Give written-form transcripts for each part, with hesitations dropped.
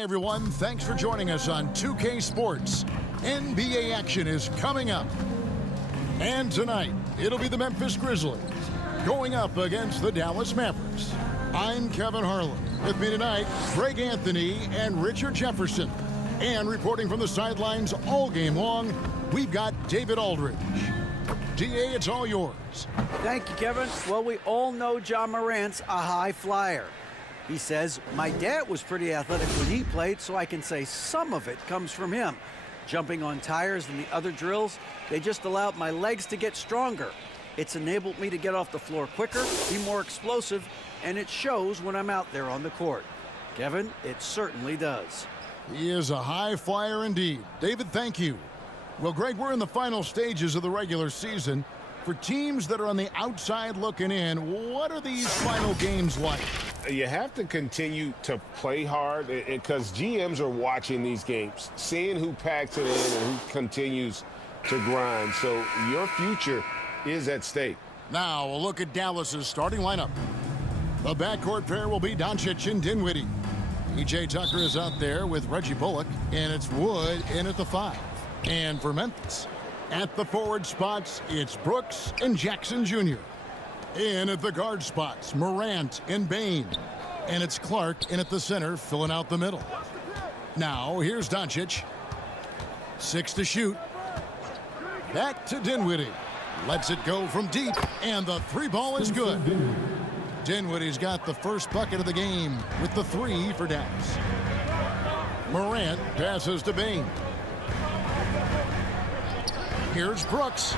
Hi, everyone. Thanks for joining us on 2K Sports. NBA action is coming up. And tonight, it'll be the Memphis Grizzlies going up against the Dallas Mavericks. I'm Kevin Harlan. With me tonight, Greg Anthony and Richard Jefferson. And reporting from the sidelines all game long, we've got David Aldridge. DA, it's all yours. Thank you, Kevin. Well, we all know Ja Morant's a high flyer. He says, my dad was pretty athletic when he played, so I can say some of it comes from him. Jumping on tires and the other drills, they just allowed my legs to get stronger. It's enabled me to get off the floor quicker, be more explosive, and it shows when I'm out there on the court. Kevin, it certainly does. He is a high flyer indeed. David, thank you. Well, Greg, we're in the final stages of the regular season. For teams that are on the outside looking in, what are these final games like? You have to continue to play hard because GMs are watching these games, seeing who packs it in and who continues to grind. So your future is at stake. Now a look at Dallas's starting lineup. The backcourt pair will be Doncic and Dinwiddie. P.J. Tucker is out there with Reggie Bullock, and it's Wood in at the 5. And for Memphis, at the forward spots, it's Brooks and Jackson Jr. In at the guard spots, Morant and Bane. And it's Clark in at the center, filling out the middle. Now, here's Doncic. 6 to shoot. Back to Dinwiddie. Lets it go from deep, and the 3-ball is good. Dinwiddie's got the first bucket of the game with the 3 for Dallas. Morant passes to Bane. Here's Brooks.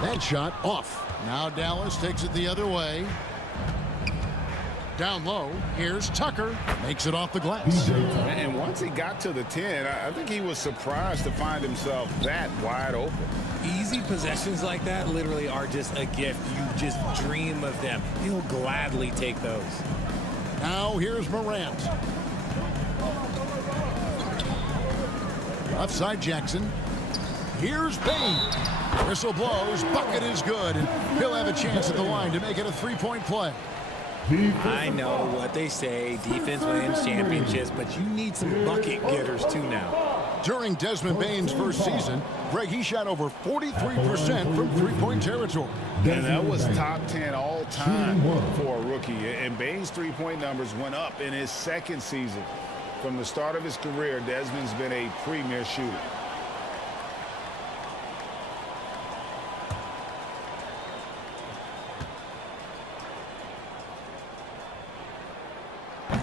That shot off. Now Dallas takes it the other way. Down low, here's Tucker. Makes it off the glass. And once he got to the 10, I think he was surprised to find himself that wide open. Easy possessions like that literally are just a gift. You just dream of them. He'll gladly take those. Now here's Morant. Left side Jackson. Here's Bane. Whistle blows. Bucket is good. And he'll have a chance at the line to make it a 3-point play. I know what they say. Defense wins championships, but you need some bucket getters too now. During Desmond Bane's first season, Greg, he shot over 43% from three-point territory. And that was top 10 all time for a rookie. And Bane's three-point numbers went up in his second season. From the start of his career, Desmond's been a premier shooter.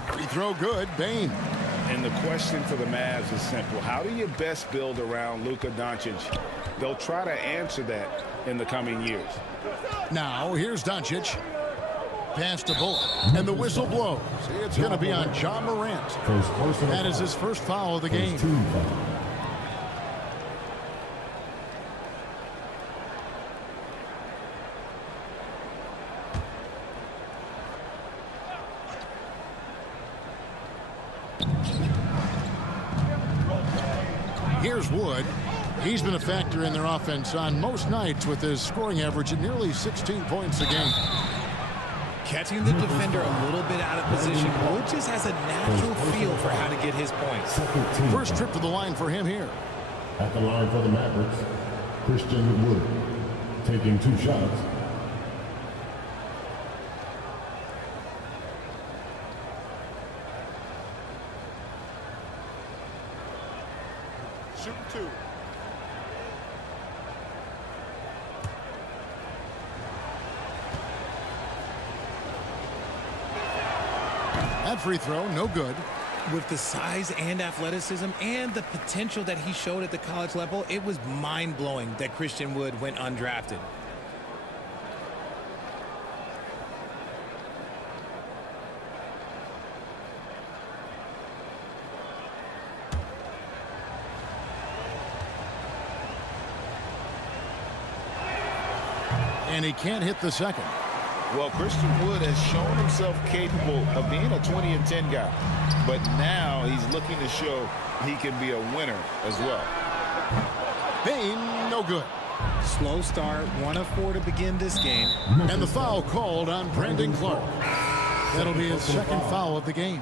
Free throw good, Bane. And the question for the Mavs is simple. How do you best build around Luka Doncic? They'll try to answer that in the coming years. Now, here's Doncic. Pass to Bullock. And the whistle blows. It's going to be on Ja Morant. That is his first foul of the game. Here's Wood. He's been a factor in their offense on most nights with his scoring average at nearly 16 points a game. Catching the defender a little bit out of position, Wood just has a natural feel for how to get his points. First trip to the line for him here. At the line for the Mavericks, Christian Wood taking 2 shots. Shoot 2. That free throw, no good. With the size and athleticism and the potential that he showed at the college level, it was mind-blowing that Christian Wood went undrafted. And he can't hit the second. Well, Christian Wood has shown himself capable of being a 20-10 guy. But now he's looking to show he can be a winner as well. Bane, no good. Slow start, 1 of 4 to begin this game. And the foul called on Brandon Clark. That'll be his second foul of the game.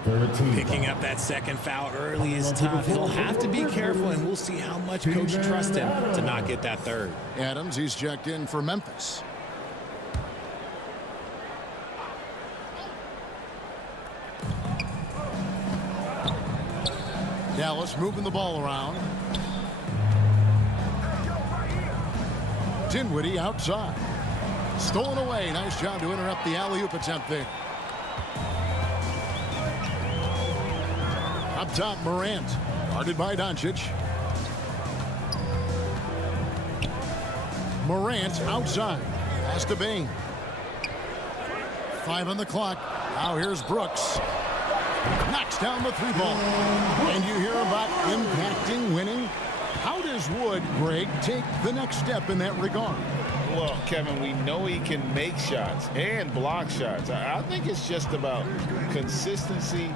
Picking up that second foul early is tough. He'll have to be careful, and we'll see how much coach trusts him to not get that third. Adams, he's checked in for Memphis. Dallas moving the ball around. Dinwiddie outside. Stolen away. Nice job to interrupt the alley-oop attempt there. Up top, Morant. Guarded by Doncic. Morant outside. Pass to Bain. 5 on the clock. Now here's Brooks. Knocks down the 3 ball. And you hear about impacting winning. How does Wood, Greg, take the next step in that regard? Well, Kevin, we know he can make shots and block shots. I think it's just about consistency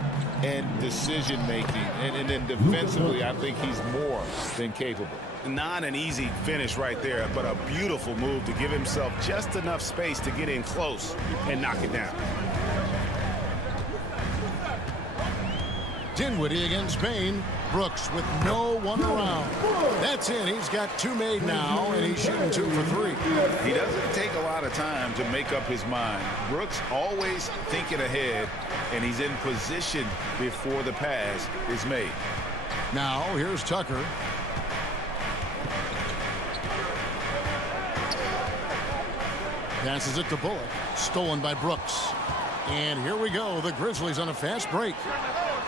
and decision-making. And then defensively, I think he's more than capable. Not an easy finish right there, but a beautiful move to give himself just enough space to get in close and knock it down. Dinwiddie against Bain. Brooks with no one around. That's in. He's got 2 made now, and he's shooting 2 for 3. He doesn't take a lot of time to make up his mind. Brooks always thinking ahead, and he's in position before the pass is made. Now here's Tucker. Passes it to Bullock. Stolen by Brooks. And here we go. The Grizzlies on a fast break.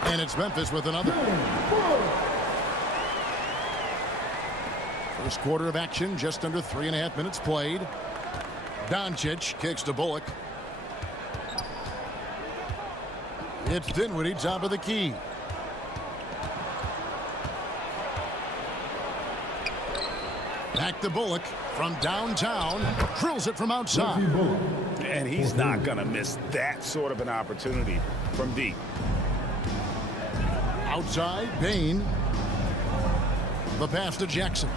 And it's Memphis with another. First quarter of action, just under 3.5 minutes played. Doncic kicks to Bullock. It's Dinwiddie, top of the key. Back to Bullock from downtown. Drills it from outside. And he's not going to miss that sort of an opportunity from deep. Outside, Bain. The pass to Jackson.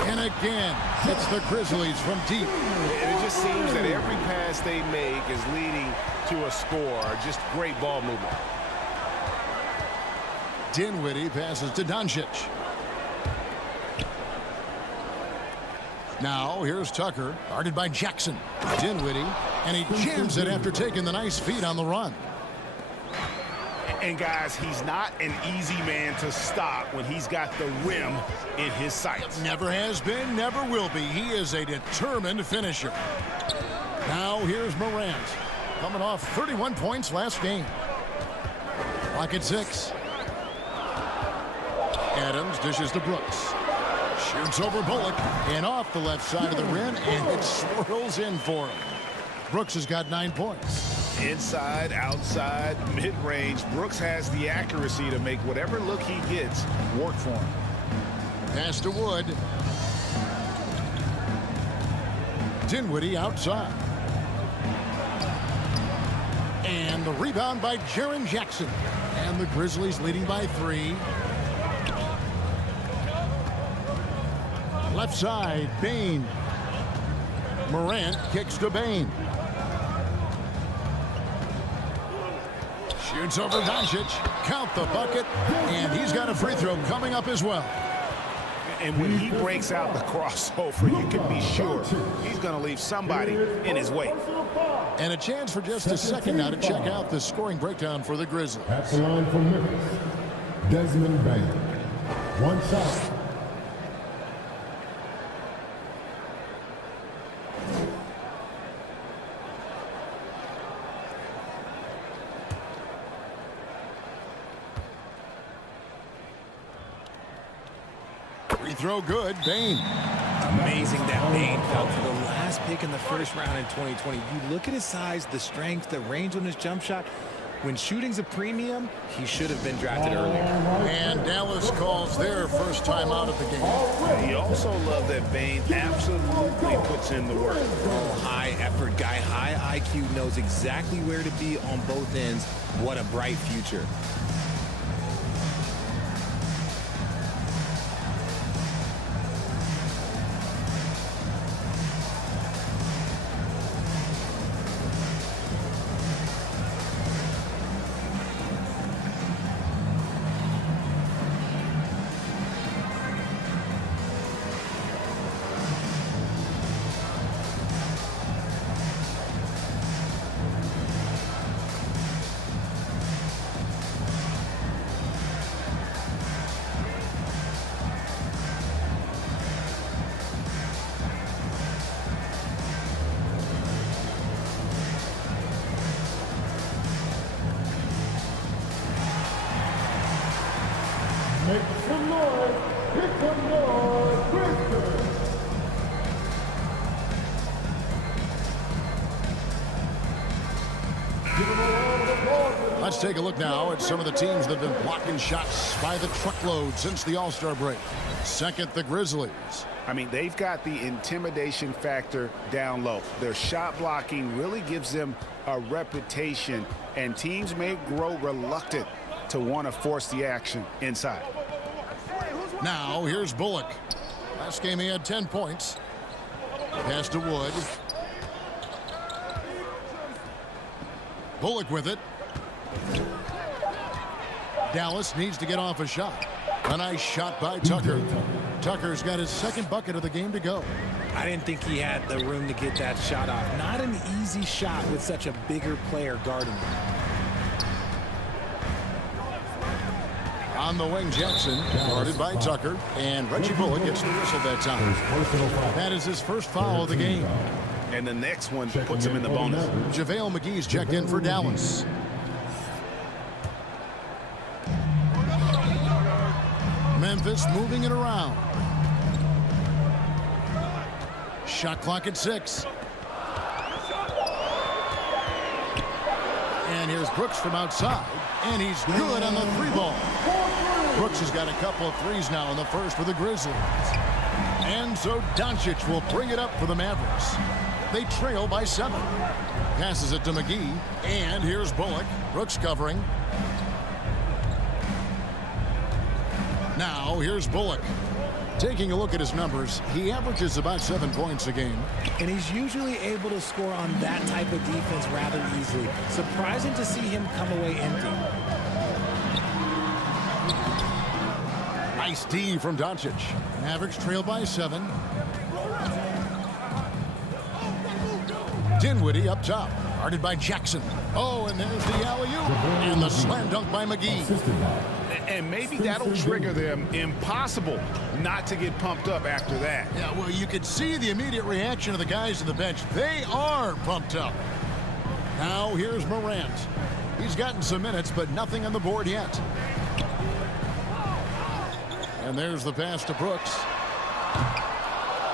And again, it's the Grizzlies from deep. It just seems that every pass they make is leading to a score. Just great ball movement. Dinwiddie passes to Doncic. Now here's Tucker, guarded by Jackson. Dinwiddie, and he jams it after taking the nice feed on the run. And guys, he's not an easy man to stop when he's got the rim in his sights. Never has been, never will be. He is a determined finisher. Now here's Morant, coming off 31 points last game. Clock at 6. Adams dishes to Brooks. Shoots over Bullock and off the left side of the rim, and it swirls in for him. Brooks has got 9 points. Inside, outside, mid-range, Brooks has the accuracy to make whatever look he gets work for him. Pass to Wood. Dinwiddie outside. And the rebound by Jaren Jackson. And the Grizzlies leading by 3. Left side, Bain. Morant kicks to Bain. Shoots over Doncic. Count the bucket. And he's got a free throw coming up as well. And when he breaks out the crossover, you can be sure he's going to leave somebody in his way. And a chance for just a second now to check out the scoring breakdown for the Grizzlies. At the line for Memphis, Desmond Bain. 1 shot. Free throw good, Bain. Amazing that Bain fell for the last pick in the first round in 2020. You look at his size, the strength, the range on his jump shot. When shooting's a premium, he should have been drafted earlier. And Dallas calls their first time out of the game. You also love that Bain absolutely puts in the work. Oh, high effort guy, high IQ, knows exactly where to be on both ends. What a bright future. Make some noise. Here come your Grizzlies. Give them a round of applause. Let's take a look now at some of the teams that have been blocking shots by the truckload since the All-Star break. Second, the Grizzlies. I mean, they've got the intimidation factor down low. Their shot blocking really gives them a reputation, and teams may grow reluctant to want to force the action inside. Now, here's Bullock. Last game he had 10 points. Pass to Wood. Bullock with it. Dallas needs to get off a shot. A nice shot by Tucker. Tucker's got his second bucket of the game to go. I didn't think he had the room to get that shot off. Not an easy shot with such a bigger player guarding him. On the wing, Jackson, guarded by Tucker, and Reggie Bullock gets the whistle that time. That is his first foul of the game. And the next one puts him in the bonus. JaVale McGee's checked in for Dallas. Memphis moving it around. Shot clock at 6. And here's Brooks from outside, and he's good on the 3-ball. Brooks has got a couple of threes now in the first for the Grizzlies. And so Doncic will bring it up for the Mavericks. They trail by 7. Passes it to McGee, and here's Bullock. Brooks covering. Now here's Bullock. Taking a look at his numbers, he averages about 7 points a game. And he's usually able to score on that type of defense rather easily. Surprising to see him come away empty. Nice D from Doncic. Mavericks trail by 7. Dinwiddie up top, guarded by Jackson. Oh, and there's the alley-oop. And the slam dunk by McGee. And maybe that'll trigger them. Impossible not to get pumped up after that. Yeah, well, you could see the immediate reaction of the guys on the bench. They are pumped up. Now here's Morant. He's gotten some minutes, but nothing on the board yet. And there's the pass to Brooks.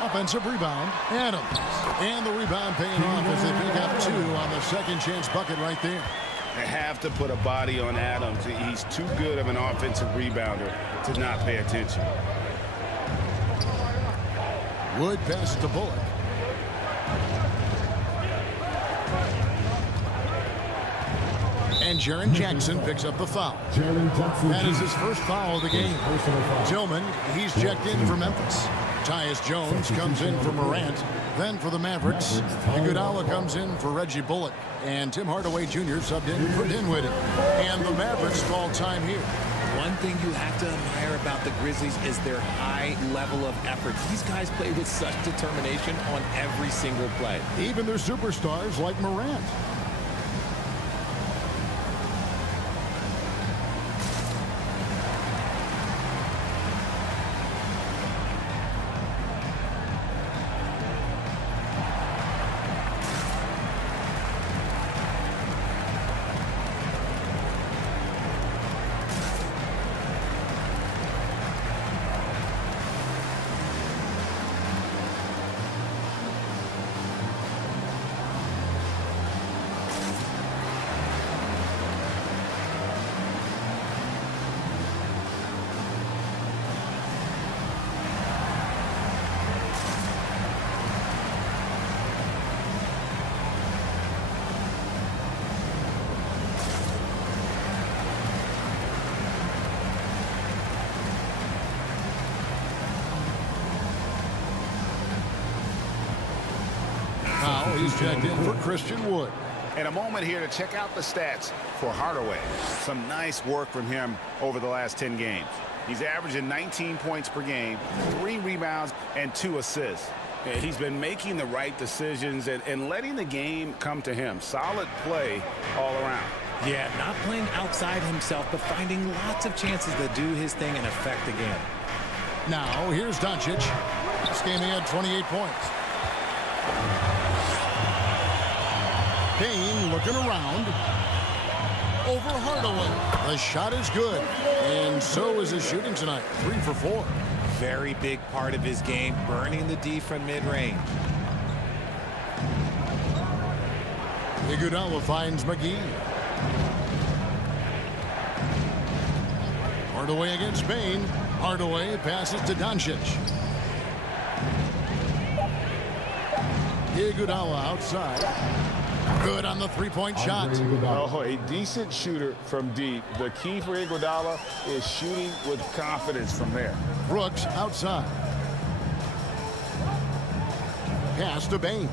Offensive rebound, Adams. And the rebound paying off as they pick up 2 on the second chance bucket right there. They have to put a body on Adams. He's too good of an offensive rebounder to not pay attention. Wood passes to Bullock. And Jaren Jackson picks up the foul. That is his first foul of the game. Tillman, he's checked in for Memphis. Tyus Jones comes in for Morant. Then for the Mavericks, Iguodala comes in for Reggie Bullock. And Tim Hardaway Jr. subbed in for Dinwiddie. And the Mavericks call time here. One thing you have to admire about the Grizzlies is their high level of effort. These guys play with such determination on every single play. Even their superstars like Morant. Now he's checked in for Christian Wood. And a moment here to check out the stats for Hardaway. Some nice work from him over the last 10 games. He's averaging 19 points per game, 3 rebounds, and 2 assists. He's been making the right decisions and letting the game come to him. Solid play all around. Yeah, not playing outside himself, but finding lots of chances to do his thing and affect the game. Now here's Doncic. This game he had 28 points. Payne looking around. over Hardaway. The shot is good, and so is his shooting tonight. 3 for 4. Very big part of his game, burning the D from mid-range. Iguodala finds McGee. Hardaway against Bain. Hardaway passes to Doncic. Iguodala outside. Good on the three-point shot. Oh, a decent shooter from deep. The key for Iguodala is shooting with confidence from there. Brooks outside. Pass to Bain.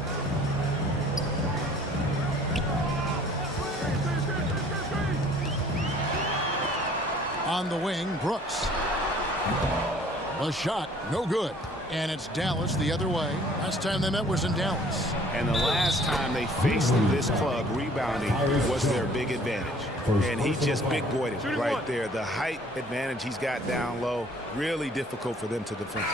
On the wing, Brooks. A shot, no good. And it's Dallas the other way. Last time they met was in Dallas. And the last time they faced this club, rebounding was their big advantage. And he just big-boyed it right there. The height advantage he's got down low, really difficult for them to defend.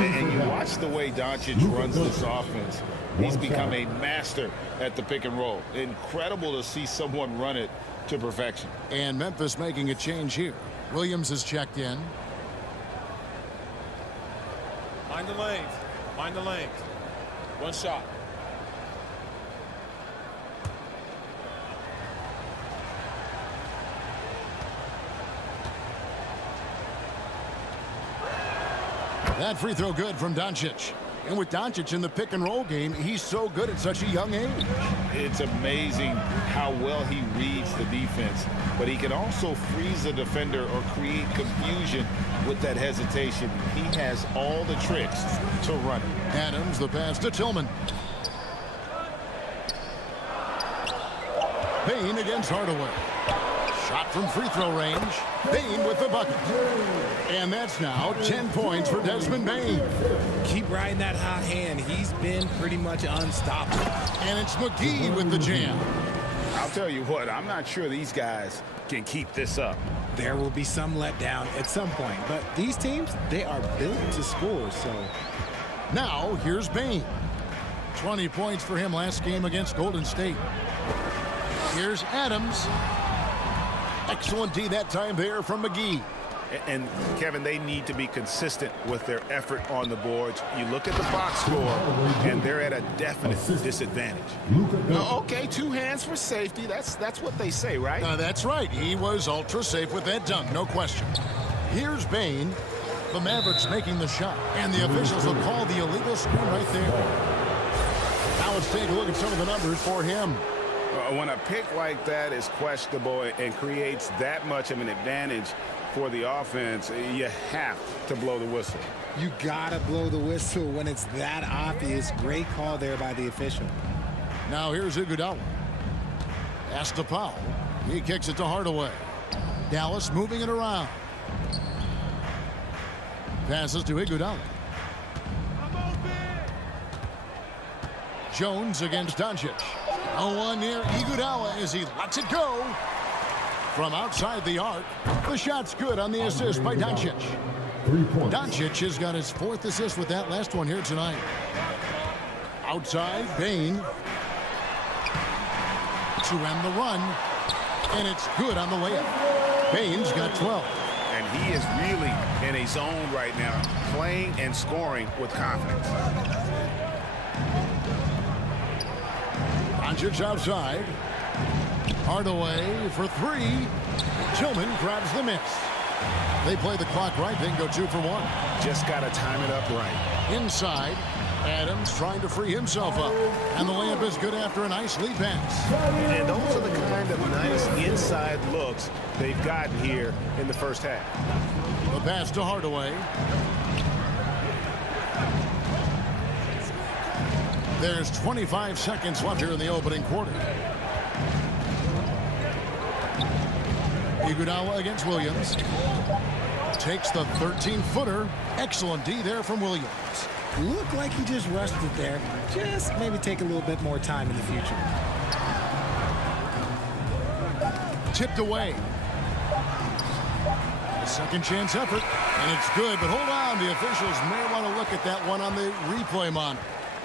And you watch the way Doncic runs this offense. He's become a master at the pick and roll. Incredible to see someone run it to perfection. And Memphis making a change here. Williams is checked in. Mind the lanes. Mind the lanes. One shot. That free throw good from Doncic. And with Doncic in the pick and roll game, he's so good at such a young age. It's amazing how well he reads the defense, but he can also freeze a defender or create confusion with that hesitation. He has all the tricks to run it. Adams, the pass to Tillman. Bain against Hardaway. Shot from free throw range. Bain with the bucket. And that's now 10 points for Desmond Bain. Keep riding that hot hand. He's been pretty much unstoppable. And it's McGee with the jam. I'll tell you what, I'm not sure these guys can keep this up. There will be some letdown at some point, but these teams, they are built to score, so. Now, here's Bain. 20 points for him last game against Golden State. Here's Adams. Excellent D that time there from McGee. And, Kevin, they need to be consistent with their effort on the boards. You look at the box score, and they're at a definite disadvantage. Okay, 2 hands for safety. That's what they say, right? That's right. He was ultra safe with that dunk, no question. Here's Bain. The Mavericks making the shot. And the officials will call the illegal screen right there. Now let's take a look at some of the numbers for him. When a pick like that is questionable and creates that much of an advantage for the offense, you have to blow the whistle. You gotta blow the whistle when it's that obvious. Great call there by the official. Now here's Iguodala. Pass to Powell. He kicks it to Hardaway. Dallas moving it around. Passes to Iguodala. Jones against Doncic. 0-1 near Iguodala as he lets it go. From outside the arc, the shot's good on the assist by Doncic. Doncic has got his 4th assist with that last one here tonight. Outside, Bain. To end the run. And it's good on the layup. Bain's got 12. And he is really in a zone right now, playing and scoring with confidence. Doncic outside. Hardaway for 3. Tillman grabs the miss. They play the clock right, then go 2 for 1. Just got to time it up right. Inside, Adams trying to free himself up. And the layup is good after a nice lead pass. And those are the kind of nice inside looks they've gotten here in the first half. The pass to Hardaway. There's 25 seconds left here in the opening quarter. Iguodala against Williams. Takes the 13-footer. Excellent D there from Williams. Looked like he just rushed it there. Just maybe take a little bit more time in the future. Tipped away. A second chance effort. And it's good, but hold on. The officials may want to look at that one on the replay monitor.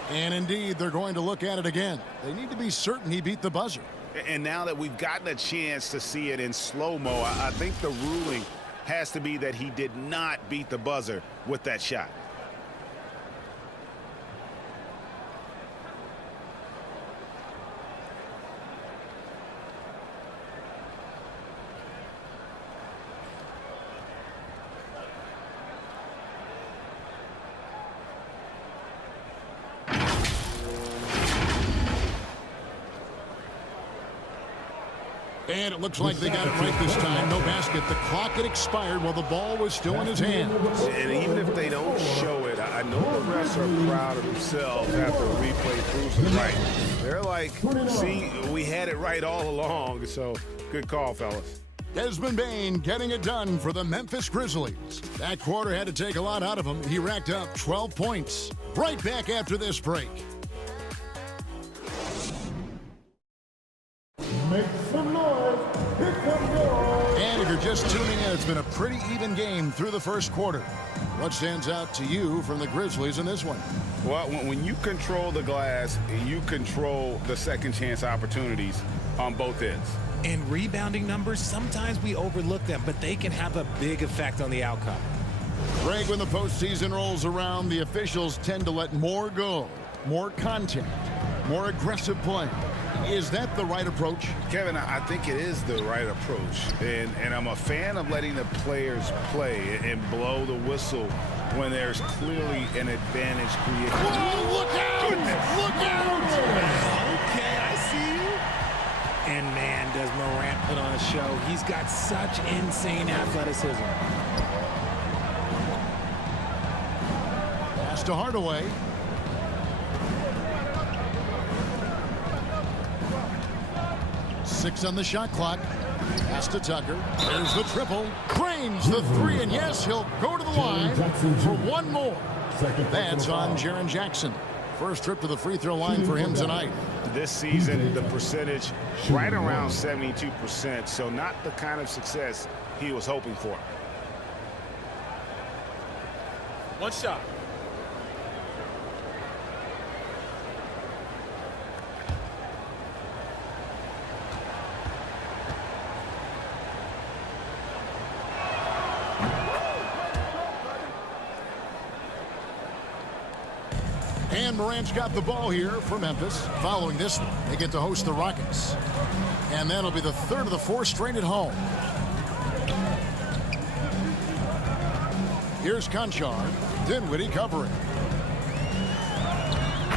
And indeed, they're going to look at it again. They need to be certain he beat the buzzer. And now that we've gotten a chance to see it in slow-mo, I think the ruling has to be that he did not beat the buzzer with that shot. And it looks like they got it right this time. No basket. The clock had expired while the ball was still in his hand. And even if they don't show it, I know the refs are proud of themselves after the replay proves it right. They're like, see, we had it right all along. So good call, fellas. Desmond Bane getting it done for the Memphis Grizzlies. That quarter had to take a lot out of him. He racked up 12 points. Right back after this break. Make some noise. Here comes yours. And if you're just tuning in, it's been a pretty even game through the first quarter. What stands out to you from the Grizzlies in this one? Well, when you control the glass, you control the second chance opportunities on both ends. And rebounding numbers, sometimes we overlook them, but they can have a big effect on the outcome. Greg, when the postseason rolls around, the officials tend to let more go, more contact, more aggressive play. Is that the right approach? Kevin, I think it is the right approach. And I'm a fan of letting the players play and blow the whistle when there's clearly an advantage created. Whoa, look out! Goodness. Look out! Okay, I see you. And man, does Morant put on a show. He's got such insane athleticism. Pass to Hardaway. Six on the shot clock. Pass to Tucker. There's the triple. Drains the three, and yes, he'll go to the line for one more. That's on Jaren Jackson. First trip to the free throw line for him tonight. This season, the percentage right around 72%, so not the kind of success he was hoping for. One shot. And Morant's got the ball here for Memphis. Following this one, they get to host the Rockets. And that'll be the third of the four straight at home. Here's Conchar. Dinwiddie covering.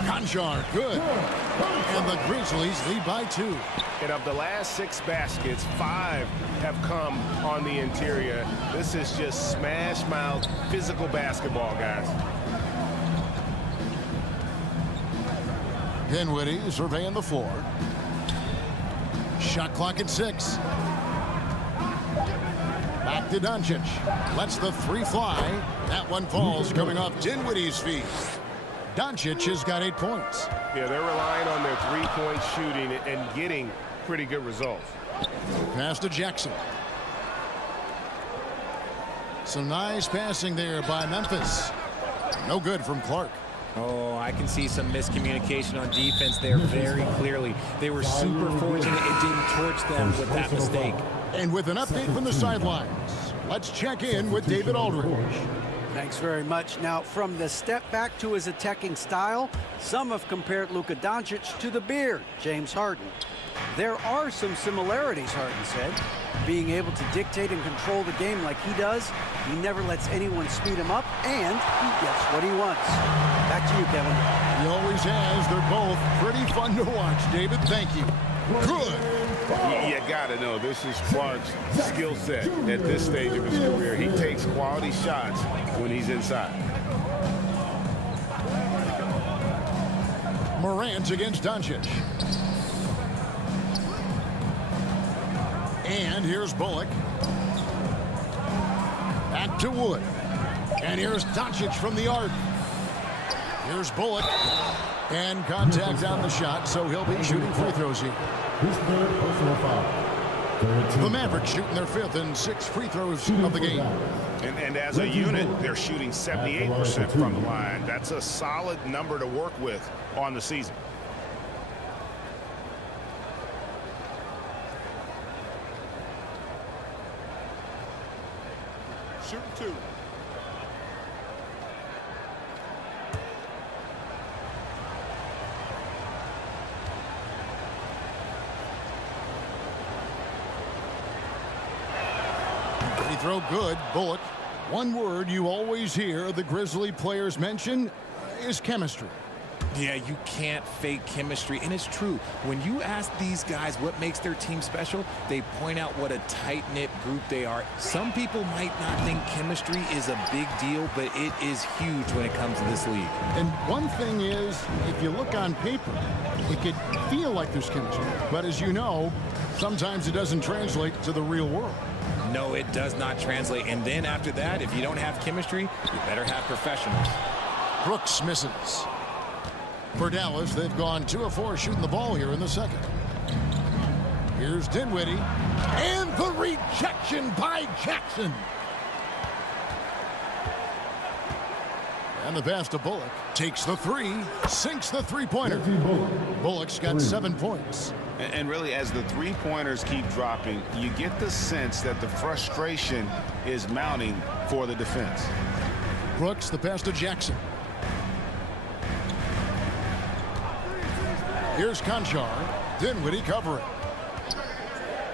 Conchar, good. And the Grizzlies lead by 2. And of the last 6 baskets, 5 have come on the interior. This is just smash mouth physical basketball, guys. Dinwiddie surveying the floor. Shot clock at 6. Back to Doncic. Lets the three fly. That one falls coming off Dinwiddie's feet. Doncic has got 8 points. Yeah, they're relying on their three-point shooting and getting pretty good results. Pass to Jackson. Some nice passing there by Memphis. No good from Clark. Oh, I can see some miscommunication on defense there very clearly. They were super fortunate it didn't torch them with that mistake. And with an update from the sidelines, let's check in with David Aldridge. Thanks very much. Now, from the step back to his attacking style, some have compared Luka Doncic to the Beard, James Harden. There are some similarities, Harden said. Being able to dictate and control the game like he does, he never lets anyone speed him up, and he gets what he wants. Back to you, Kevin. He always has. They're both pretty fun to watch, David. Thank you. Good. You gotta know this is Clark's skill set at this stage of his career. He takes quality shots when he's inside. Morant against Doncic. And here's Bullock. Back to Wood. And here's Doncic from the arc. Here's Bullock. And contact on the shot, so he'll be shooting free throws here. His third personal foul. The Mavericks shooting their 5th and 6th free throws of the game. And as a unit, they're shooting 78% from the line. That's a solid number to work with on the season. Shooting 2. Free throw good. Bullock. One word you always hear the Grizzly players mention is chemistry. Yeah, you can't fake chemistry, and it's true. When you ask these guys what makes their team special, they point out what a tight-knit group they are. Some people might not think chemistry is a big deal, but it is huge when it comes to this league. And one thing is, if you look on paper, it could feel like there's chemistry. But as you know, sometimes it doesn't translate to the real world. No, it does not translate. And then after that, if you don't have chemistry, you better have professionals. Brooks misses. For Dallas, they've gone 2 of 4 shooting the ball here in the second. Here's Dinwiddie. And the rejection by Jackson. And the pass to Bullock. Takes the 3. Sinks the three-pointer. Bullock's got 7 points. And really, as the three-pointers keep dropping, you get the sense that the frustration is mounting for the defense. Brooks, the pass to Jackson. Here's Conchar. Dinwiddie covering.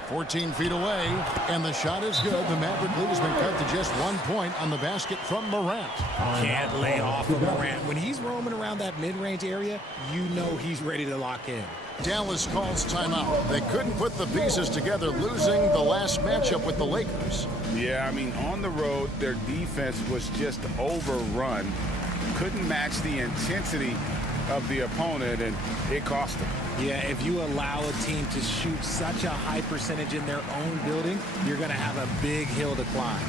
14 feet away, and the shot is good. The Maverick lead has been cut to just 1 point on the basket from Morant. Can't lay off of Morant. When he's roaming around that mid-range area, you know he's ready to lock in. Dallas calls timeout. They couldn't put the pieces together, losing the last matchup with the Lakers. Yeah, I mean, on the road, their defense was just overrun. Couldn't match the intensity of the opponent, and it cost them. Yeah, if you allow a team to shoot such a high percentage in their own building, you're going to have a big hill to climb.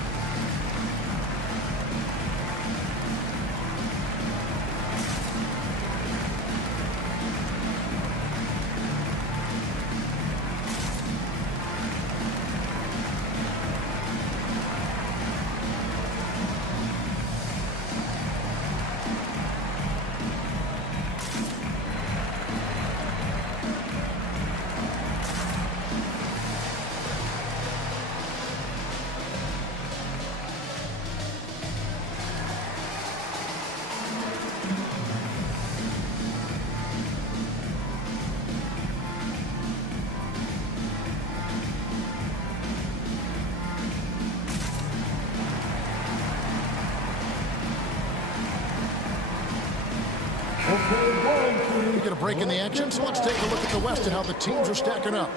We get a break in the action, so let's take a look at the West and how the teams are stacking up.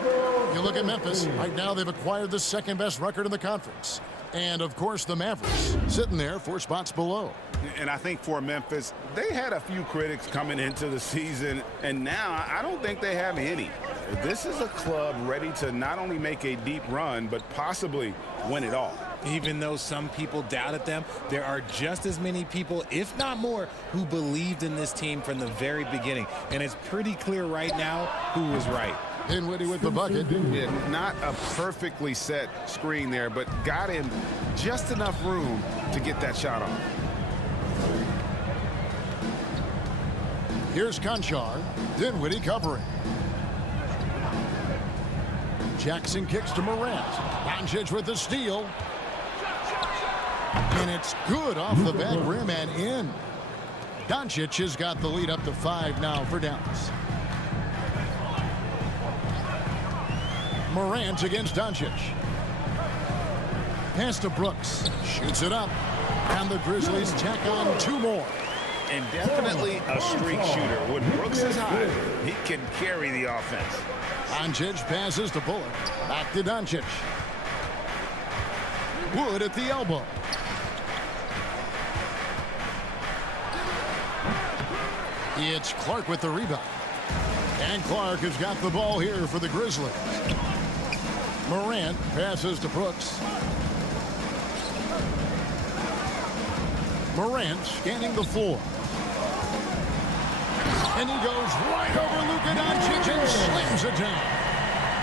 You look at Memphis. Right now, they've acquired the second-best record in the conference. And, of course, the Mavericks sitting there 4 spots below. And I think for Memphis, they had a few critics coming into the season, and now I don't think they have any. This is a club ready to not only make a deep run, but possibly win it all. Even though some people doubted them, there are just as many people, if not more, who believed in this team from the very beginning. And it's pretty clear right now who was right. Dinwiddie with the bucket. Yeah, not a perfectly set screen there, but got him just enough room to get that shot off. Here's Conchar. Dinwiddie covering. Jackson kicks to Morant. Doncic with the steal. And it's good off the back rim and in. Doncic has got the lead up to 5 now for Dallas. Morant against Doncic. Pass to Brooks. Shoots it up. And the Grizzlies tack on 2 more. And definitely a streak shooter. When Brooks is hot, he can carry the offense. Doncic passes to Bullock. Back to Doncic. Wood at the elbow. It's Clark with the rebound. And Clark has got the ball here for the Grizzlies. Morant passes to Brooks. Morant scanning the floor. And he goes right over Luka Doncic and slams it down.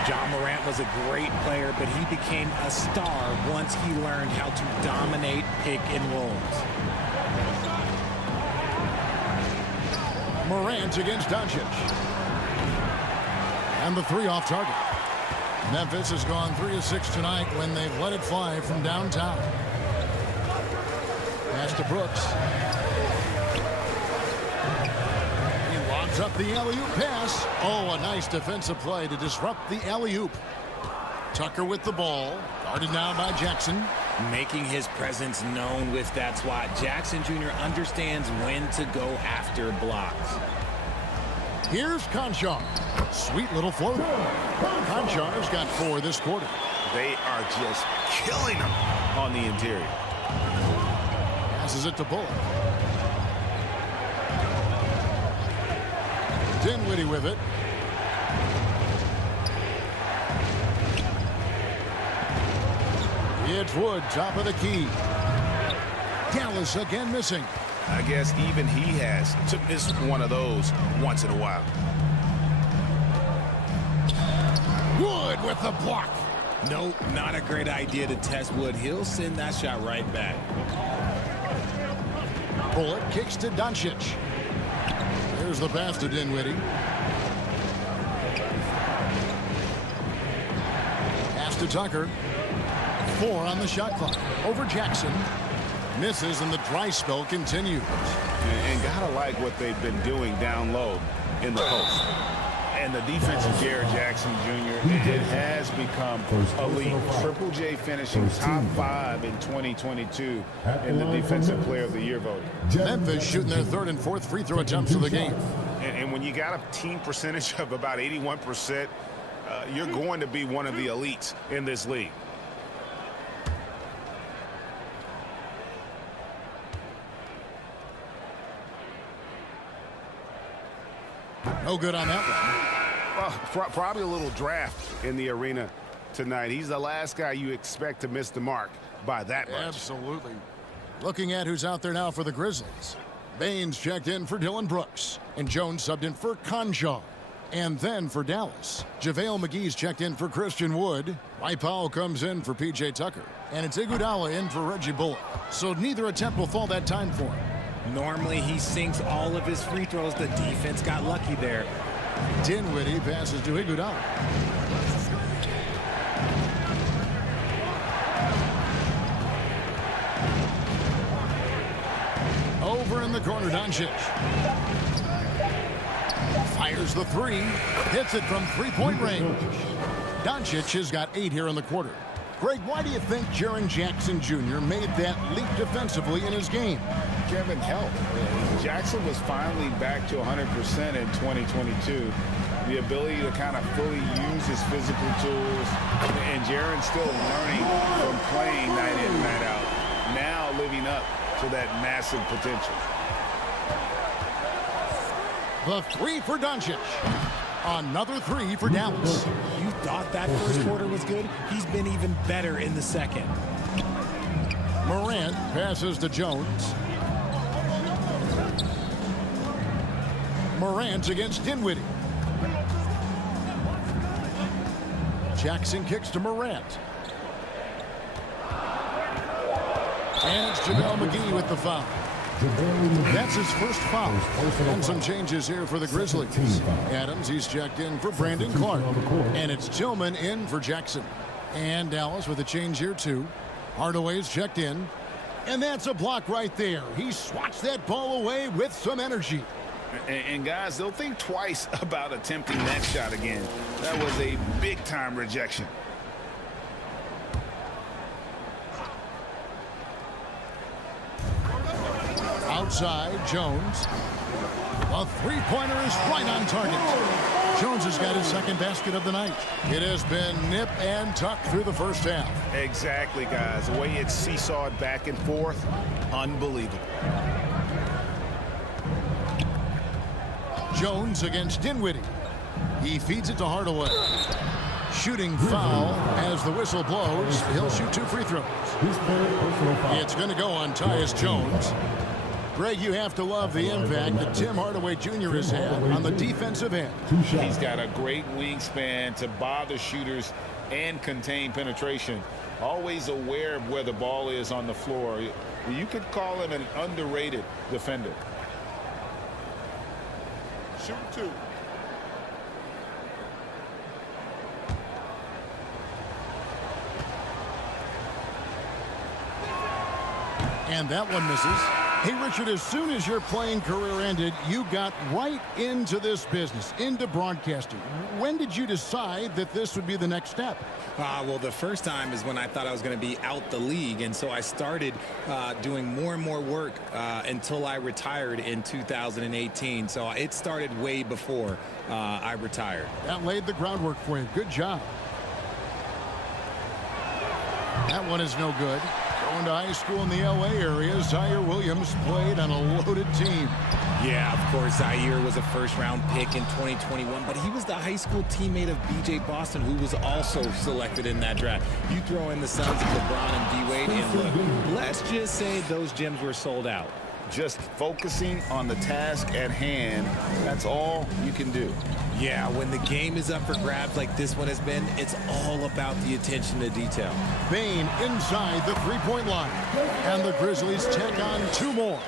John Morant was a great player, but he became a star once he learned how to dominate pick and rolls. Morant against Doncic. And the 3 off target. Memphis has gone 3 of 6 tonight when they've let it fly from downtown. Pass to Brooks. He lobs up the alley-oop pass. Oh, a nice defensive play to disrupt the alley-oop. Tucker with the ball. Guarded now by Jackson. Making his presence known with that swat. Jackson Jr. understands when to go after blocks. Here's Conchar. Sweet little floater. Conchar's got 4 this quarter. They are just killing them on the interior. Passes it to Bullock. Dinwiddie with it. It's Wood, top of the key. Dallas again missing. I guess even he has to miss one of those once in a while. Wood with the block. Nope, not a great idea to test Wood. He'll send that shot right back. Bullock kicks to Doncic. There's the pass to Dinwiddie. Pass to Tucker. 4 on the shot clock. Over Jackson. Misses and the dry spell continues. And gotta like what they've been doing down low in the post. And the defense of Jared Jackson Jr., it has become elite. Triple J finishing top 5 in 2022 in the Defensive Player of the Year voting. Memphis shooting their 3rd and 4th free throw attempts of the game. And when you got a team percentage of about 81%, you're going to be one of the elites in this league. No good on that one. Well, probably a little draft in the arena tonight. He's the last guy you expect to miss the mark by that much. Absolutely. Looking at who's out there now for the Grizzlies. Baines checked in for Dylan Brooks. And Jones subbed in for Conchar. And then for Dallas, JaVale McGee's checked in for Christian Wood. Dwight Powell comes in for P.J. Tucker. And it's Iguodala in for Reggie Bullock. So neither attempt will fall that time for him. Normally he sinks all of his free throws. The defense got lucky there. Dinwiddie passes to Iguodala. Over in the corner, Doncic. Fires the 3. Hits it from 3-point range. Doncic has got 8 here in the quarter. Greg, why do you think Jaren Jackson Jr. made that leap defensively in his game? Kevin, help. Jackson was finally back to 100% in 2022. The ability to kind of fully use his physical tools. And Jaren's still learning from playing night in, night out. Now living up to that massive potential. The 3 for Doncic. Another 3 for Dallas. You thought that first quarter was good? He's been even better in the second. Morant passes to Jones. Morant against Dinwiddie. Jackson kicks to Morant. And it's JaVale McGee with the foul. That's his first foul. And some changes here for the Grizzlies. Adams, he's checked in for Brandon Clark. And it's Tillman in for Jackson. And Dallas with a change here too. Hardaway's checked in. And that's a block right there. He swats that ball away with some energy. And guys, they'll think twice about attempting that shot again. That was a big-time rejection. Outside, Jones. A 3-pointer is right on target. Jones has got his second basket of the night. It has been nip and tuck through the first half. Exactly, guys. The way it's seesawed back and forth, unbelievable. Jones against Dinwiddie. He feeds it to Hardaway. Shooting foul as the whistle blows. He'll shoot 2 free throws. It's going to go on Tyus Jones. Greg, you have to love the impact that Tim Hardaway Jr. has had on the defensive end. He's got a great wingspan to bother shooters and contain penetration. Always aware of where the ball is on the floor. You could call him an underrated defender. Shoot 2. And that one misses. Hey, Richard, as soon as your playing career ended, you got right into this business, into broadcasting. When did you decide that this would be the next step? Well, the first time is when I thought I was going to be out the league, and so I started doing more and more work until I retired in 2018. So it started way before I retired. That laid the groundwork for you. Good job. That one is no good. Going to high school in the L.A. area, Zaire Williams played on a loaded team. Yeah, of course, Zaire was a first-round pick in 2021, but he was the high school teammate of B.J. Boston, who was also selected in that draft. You throw in the sons of LeBron and D-Wade, and look, let's just say those gyms were sold out. Just focusing on the task at hand, that's all you can do. Yeah, when the game is up for grabs like this one has been, it's all about the attention to detail. Bane inside the three-point line, and the Grizzlies take on two more.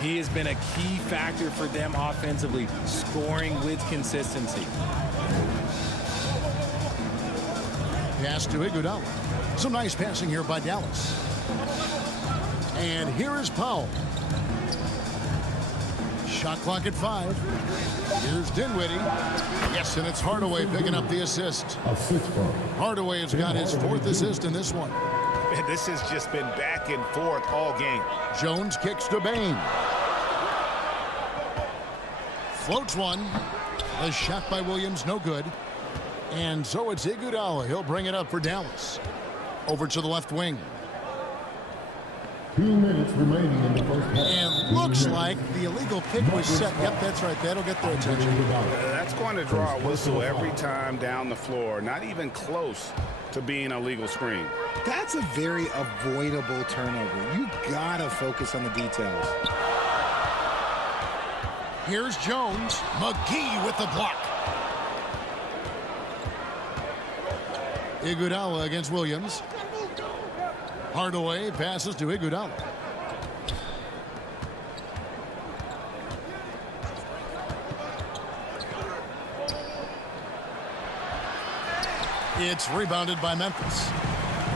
He has been a key factor for them offensively, scoring with consistency. Pass to Iguodala. Some nice passing here by Dallas. And here is Powell. Shot clock at 5. Here's Dinwiddie. Yes, and it's Hardaway picking up the assist. Hardaway has got his 4th assist in this one. And this has just been back and forth all game. Jones kicks to Bane. Floats one. The shot by Williams, no good. And so it's Iguodala. He'll bring it up for Dallas. Over to the left wing. 2 minutes remaining in the first half. And looks like the illegal pick was set. Yep, that's right. That'll get their attention. That's going to draw a whistle every time down the floor. Not even close to being a legal screen. That's a very avoidable turnover. You gotta focus on the details. Here's Jones. McGee with the block. Iguodala against Williams. Hardaway passes to Iguodala. It's rebounded by Memphis.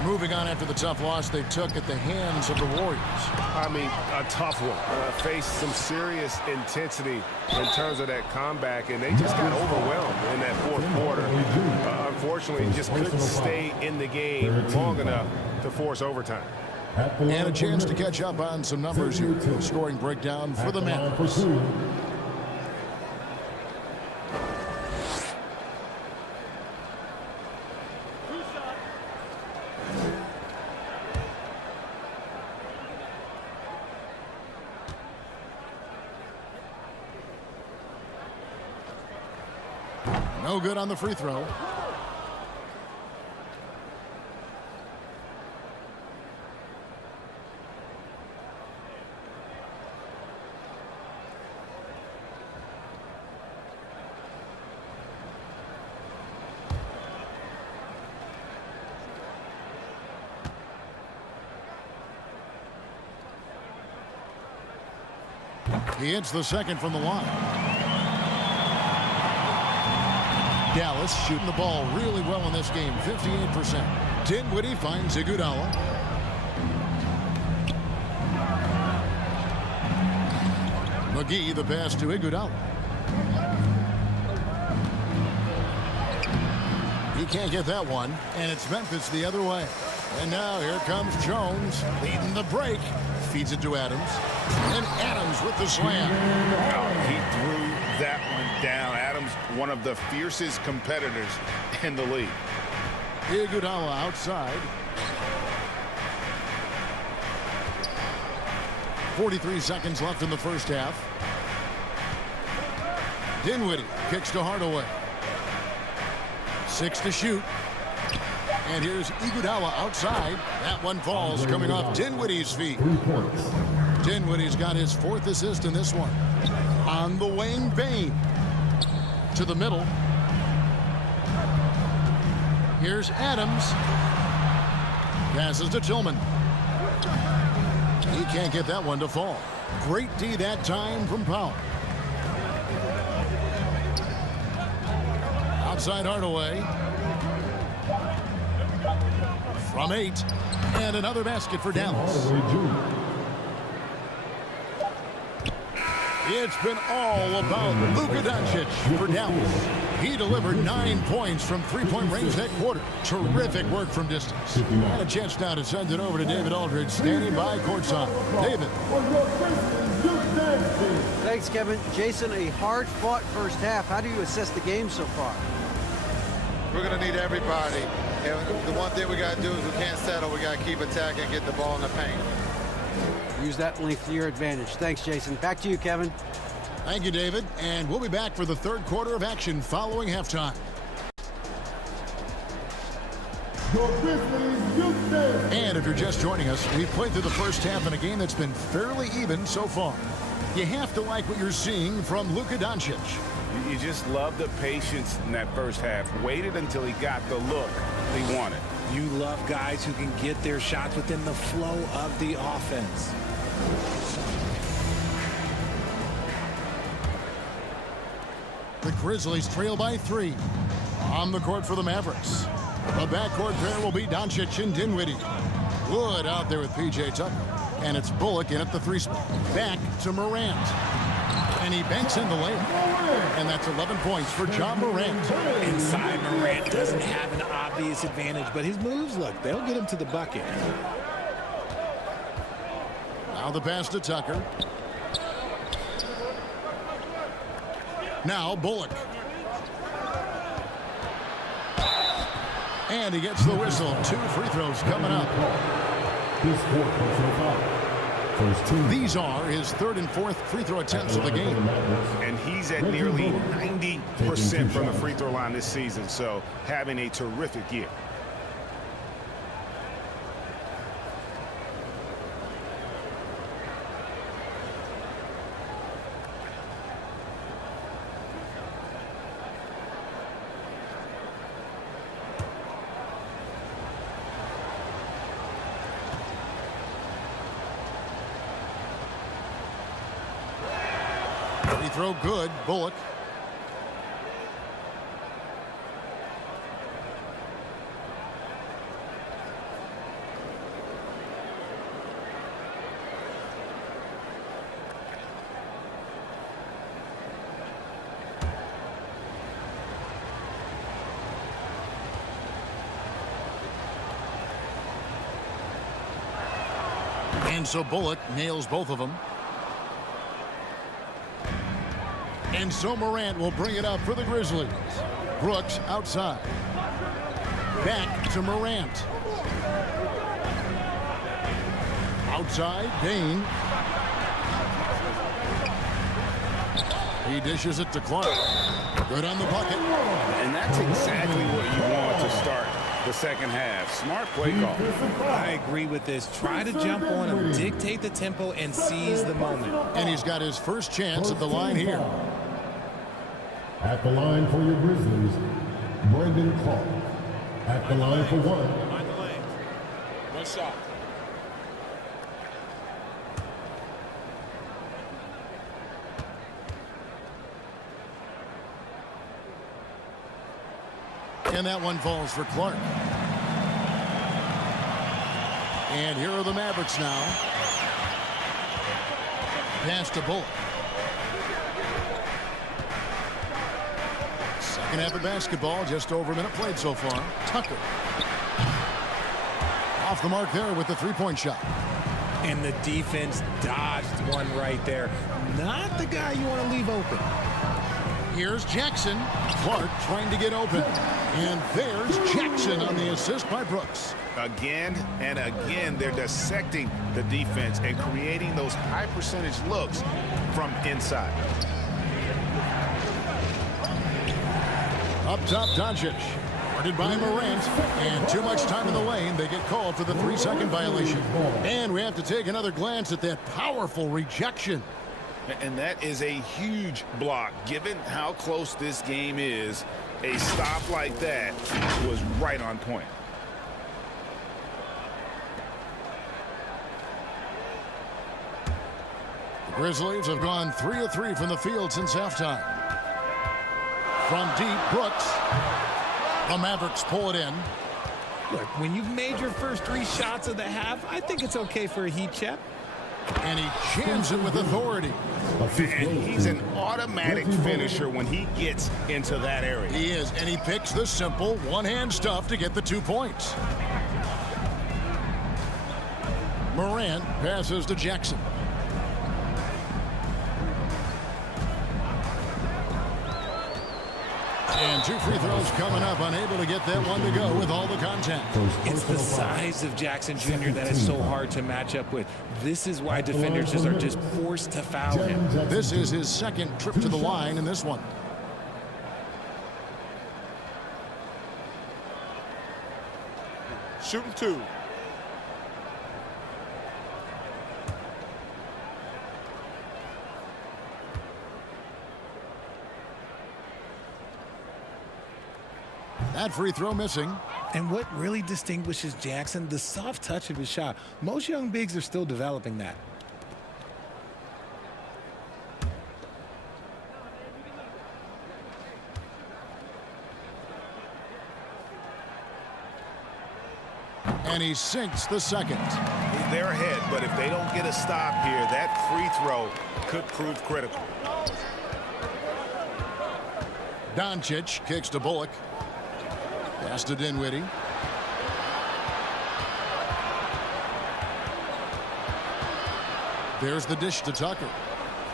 Moving on after the tough loss they took at the hands of the Warriors. I mean, a tough one. Faced some serious intensity in terms of that comeback, and they just got overwhelmed in that fourth quarter. Unfortunately, just couldn't stay in the game long enough to force overtime. And a chance to catch up on some numbers here. Scoring breakdown for the Mavericks. No good on the free throw. He hits the second from the line. Dallas shooting the ball really well in this game, 58%. Dinwiddie finds Iguodala. McGee the pass to Iguodala. He can't get that one, and it's Memphis the other way. And now here comes Jones leading the break. Feeds it to Adams. And Adams with the slam. He threw that one down. Adams, one of the fiercest competitors in the league. Iguodala outside. 43 seconds left in the first half. Dinwiddie kicks to Hardaway. 6 to shoot. And here's Iguodala outside. That one falls, coming off Dinwiddie's feet. Dinwiddie's got his 4th assist in this one. On the wing, Bane. To the middle. Here's Adams. Passes to Tillman. He can't get that one to fall. Great D that time from Powell. Outside Hardaway. From 8. And another basket for Dallas. It's been all about Luka Doncic for Dallas. He delivered 9 points from three-point range that quarter. Terrific work from distance. And a chance now to send it over to David Aldridge, standing by courtside. David. Thanks, Kevin. Jason, a hard-fought first half. How do you assess the game so far? We're going to need everybody. And the one thing we got to do is we can't settle. We got to keep attacking and get the ball in the paint. Use that length to your advantage. Thanks, Jason. Back to you, Kevin. Thank you, David. And we'll be back for the third quarter of action following halftime. And if you're just joining us, we've played through the first half in a game that's been fairly even so far. You have to like what you're seeing from Luka Doncic. You just love the patience in that first half. Waited until he got the look he wanted. You love guys who can get their shots within the flow of the offense. The Grizzlies trail by 3. On the court for the Mavericks. The backcourt pair will be Doncic and Dinwiddie. Wood out there with P.J. Tucker. And it's Bullock in at the 3 spot. Back to Morant. And he banks in the layup. And that's 11 points for John Morant. Inside, Morant doesn't have an obvious advantage, but his moves, look, they'll get him to the bucket. Now the pass to Tucker. Now Bullock. And he gets the whistle. 2 free throws coming up. These are his 3rd and 4th free throw attempts of the game. And he's at nearly 90% from the free throw line this season, so having a terrific year. Free throw good. Bullock. And so Bullock nails both of them. And so Morant will bring it up for the Grizzlies. Brooks outside. Back to Morant. Outside, Dane. He dishes it to Clark. Good on the bucket. And that's exactly what you want to start the second half. Smart play call. I agree with this. Try to jump on him, dictate the tempo, and seize the moment. And he's got his first chance at the line here. At the line for your Grizzlies, Brandon Clark. At the line for 1. Mind the lanes. 1 shot. And that one falls for Clark. And here are the Mavericks now. Pass to Bullock. Second half of basketball, just over a minute played so far. Tucker. Off the mark there with the 3-point shot. And the defense dodged one right there. Not the guy you want to leave open. Here's Jackson. Clark trying to get open. And there's Jackson on the assist by Brooks. Again and again, they're dissecting the defense and creating those high percentage looks from inside. Up top, Doncic. Guarded by Morant. And too much time in the lane. They get called for the 3-second violation. And we have to take another glance at that powerful rejection. And that is a huge block. Given how close this game is, a stop like that was right on point. The Grizzlies have gone 3 of 3 from the field since halftime. From deep, Brooks. The Mavericks pull it in. Look, when you've made your first 3 shots of the half, I think it's okay for a heat check. And he jams it with authority. And he's an automatic finisher when he gets into that area. He is, and he picks the simple one-hand stuff to get the 2 points. Morant passes to Jackson. And 2 free throws coming up, unable to get that one to go with all the contact. It's the size of Jackson Jr. that is so hard to match up with. This is why defenders are just forced to foul him. This is his second trip to the line in this one. Shooting 2. That free throw missing. And what really distinguishes Jackson, the soft touch of his shot. Most young bigs are still developing that. And he sinks the second. They're ahead, but if they don't get a stop here, that free throw could prove critical. Doncic kicks to Bullock. Pass to Dinwiddie. There's the dish to Tucker.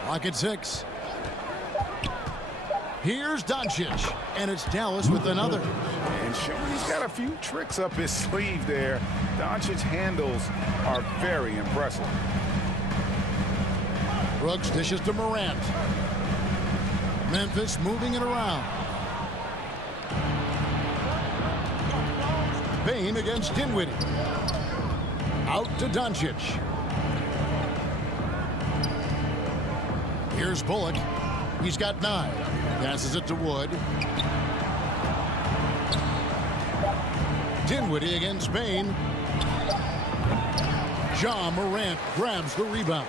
Clock at 6. Here's Doncic, and it's Dallas with another. And sure, he's got a few tricks up his sleeve there. Doncic's handles are very impressive. Brooks dishes to Morant. Memphis moving it around. Bane against Dinwiddie. Out to Doncic. Here's Bullock. He's got 9. Passes it to Wood. Dinwiddie against Bane. Ja Morant grabs the rebound.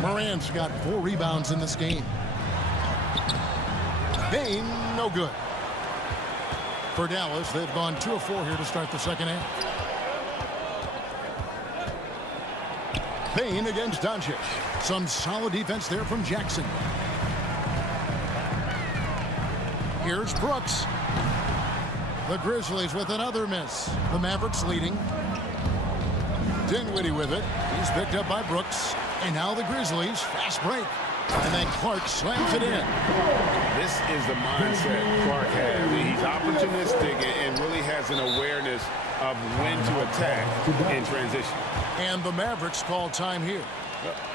Morant's got 4 rebounds in this game. Bane, no good. For Dallas, they've gone 2 of 4 here to start the second half. Bane against Doncic. Some solid defense there from Jackson. Here's Brooks. The Grizzlies with another miss. The Mavericks leading. Dinwiddie with it. He's picked up by Brooks. And now the Grizzlies, fast break. And then Clark slams it in. This is the mindset Clark has. He's opportunistic and really has an awareness of when to attack in transition. And the Mavericks call time here.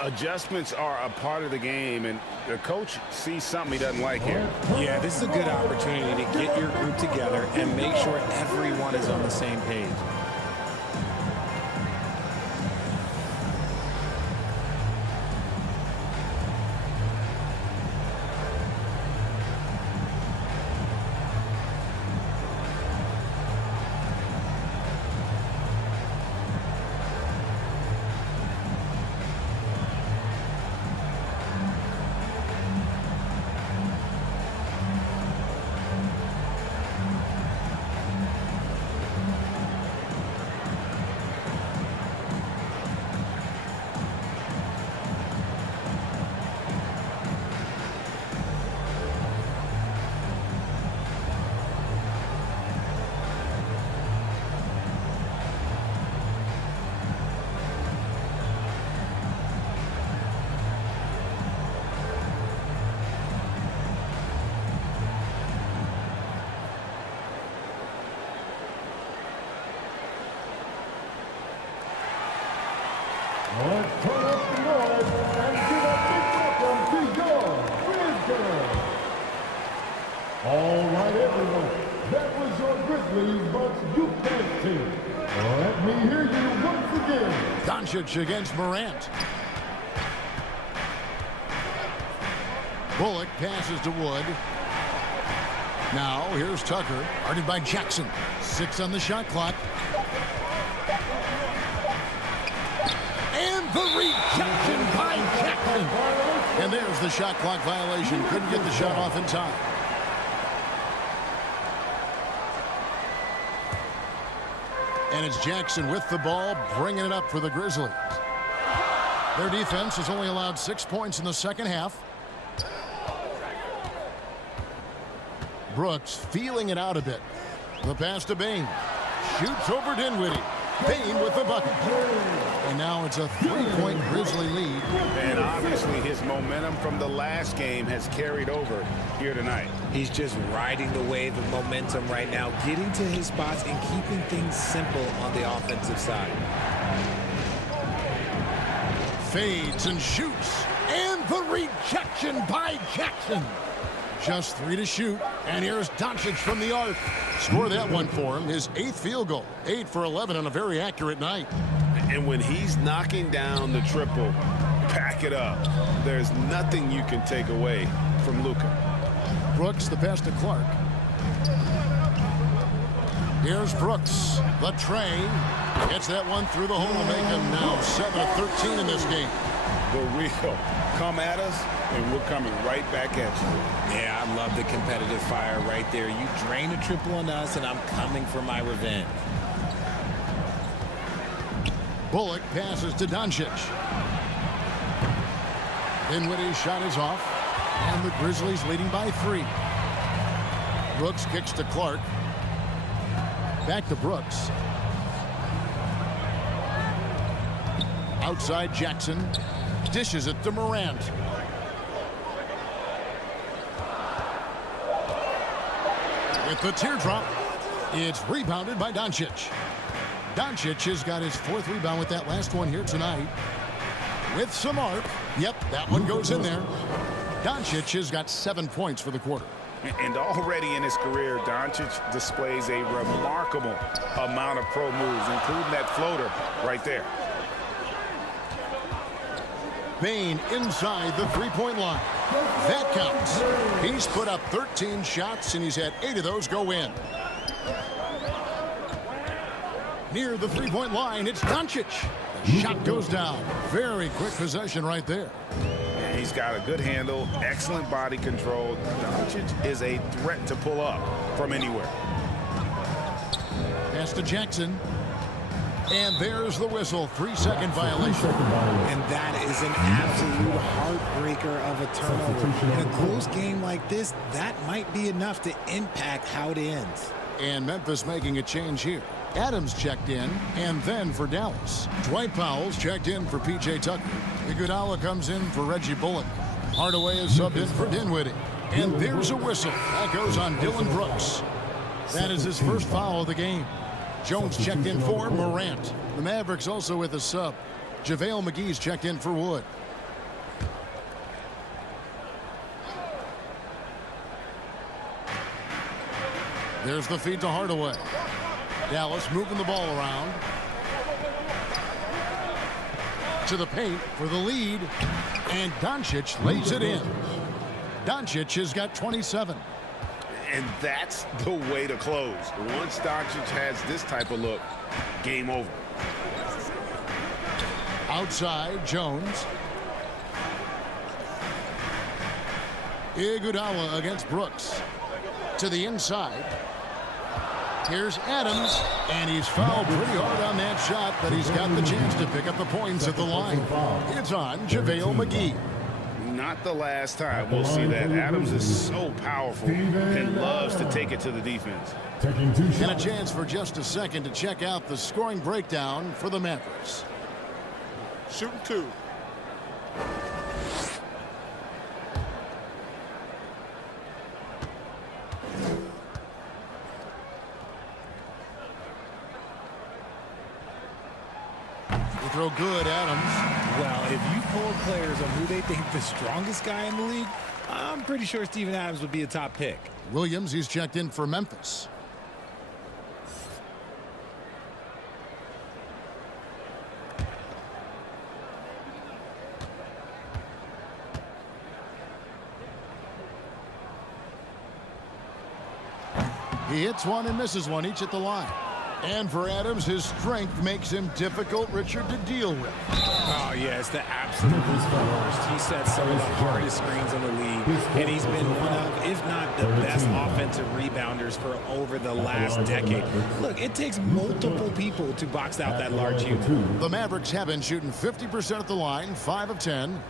Adjustments are a part of the game, and the coach sees something he doesn't like here. Yeah, this is a good opportunity to get your group together and make sure everyone is on the same page. Let's turn up the noise and give a big welcome to your Grizzlies. All right, everyone. That was your Grizzlies Bucks Youth team. Let me hear you once again. Doncic against Morant. Bullock passes to Wood. Now here's Tucker, guarded by Jackson. 6 on the shot clock. And the rejection by Jackson. And there's the shot clock violation. Couldn't get the shot off in time. And it's Jackson with the ball, bringing it up for the Grizzlies. Their defense has only allowed 6 points in the second half. Brooks feeling it out a bit. The pass to Bane. Shoots over Dinwiddie. Bane with the bucket. And now it's a 3-point Grizzly lead. And obviously his momentum from the last game has carried over here tonight. He's just riding the wave of momentum right now, getting to his spots and keeping things simple on the offensive side. Fades and shoots. And the rejection by Jackson. Just 3 to shoot. And here's Doncic from the arc. Score that one for him. His 8th field goal. 8 for 11 on a very accurate night. And when he's knocking down the triple, pack it up. There's nothing you can take away from Luka. Brooks, the pass to Clark. Here's Brooks. The tray. Gets that one through the hole. Make him now 7 of 13 in this game. The real come at us, and we're coming right back at you. Yeah, I love the competitive fire right there. You drain a triple on us, and I'm coming for my revenge. Bullock passes to Doncic. Dinwiddie's shot is off. And the Grizzlies leading by 3. Brooks kicks to Clark. Back to Brooks. Outside Jackson. Dishes it to Morant. With the teardrop, it's rebounded by Doncic. Doncic has got his 4th rebound with that last one here tonight. With some arc. Yep, that one goes in there. Doncic has got 7 points for the quarter. And already in his career, Doncic displays a remarkable amount of pro moves, including that floater right there. Bane inside the 3-point line. That counts. He's put up 13 shots, and he's had 8 of those go in. Near the 3-point line, it's Doncic. The shot goes down. Very quick possession right there. And he's got a good handle, excellent body control. Doncic is a threat to pull up from anywhere. Pass to Jackson. And there's the whistle. 3-second violation. And that is an absolute heartbreaker of a turnover. In a close game like this, that might be enough to impact how it ends. And Memphis making a change here. Adams checked in, and then for Dallas. Dwight Powell's checked in for P.J. Tucker. Iguodala comes in for Reggie Bullock. Hardaway is subbed in for Dinwiddie. And there's a whistle. That goes on Dylan Brooks. That is his first foul of the game. Jones checked in for Morant. The Mavericks also with a sub. JaVale McGee's checked in for Wood. There's the feed to Hardaway. Dallas moving the ball around. To the paint for the lead. And Doncic lays it in. Doncic has got 27. And that's the way to close. Once Doncic has this type of look, game over. Outside, Jones. Iguodala against Brooks. To the inside. Here's Adams, and he's fouled pretty hard on that shot, but he's got the chance to pick up the points at the line. It's on JaVale McGee. Not the last time we'll see that. Adams is so powerful and loves to take it to the defense. And a chance for just a second to check out the scoring breakdown for the Mavericks. Shooting 2. Throw good, Adams. Well, if you poll players on who they think the strongest guy in the league, I'm pretty sure Steven Adams would be a top pick. Williams, he's checked in for Memphis. He hits one and misses one, each at the line. And for Adams, his strength makes him difficult, Richard, to deal with. Oh, Oh, yeah, it's the absolute worst. He sets some of the hardest screens in the league, and he's been one of, if not the best offensive rebounders for over the last decade. Look, it takes multiple people to box out that large unit. The Mavericks have been shooting 50% at the line, 5 of 10.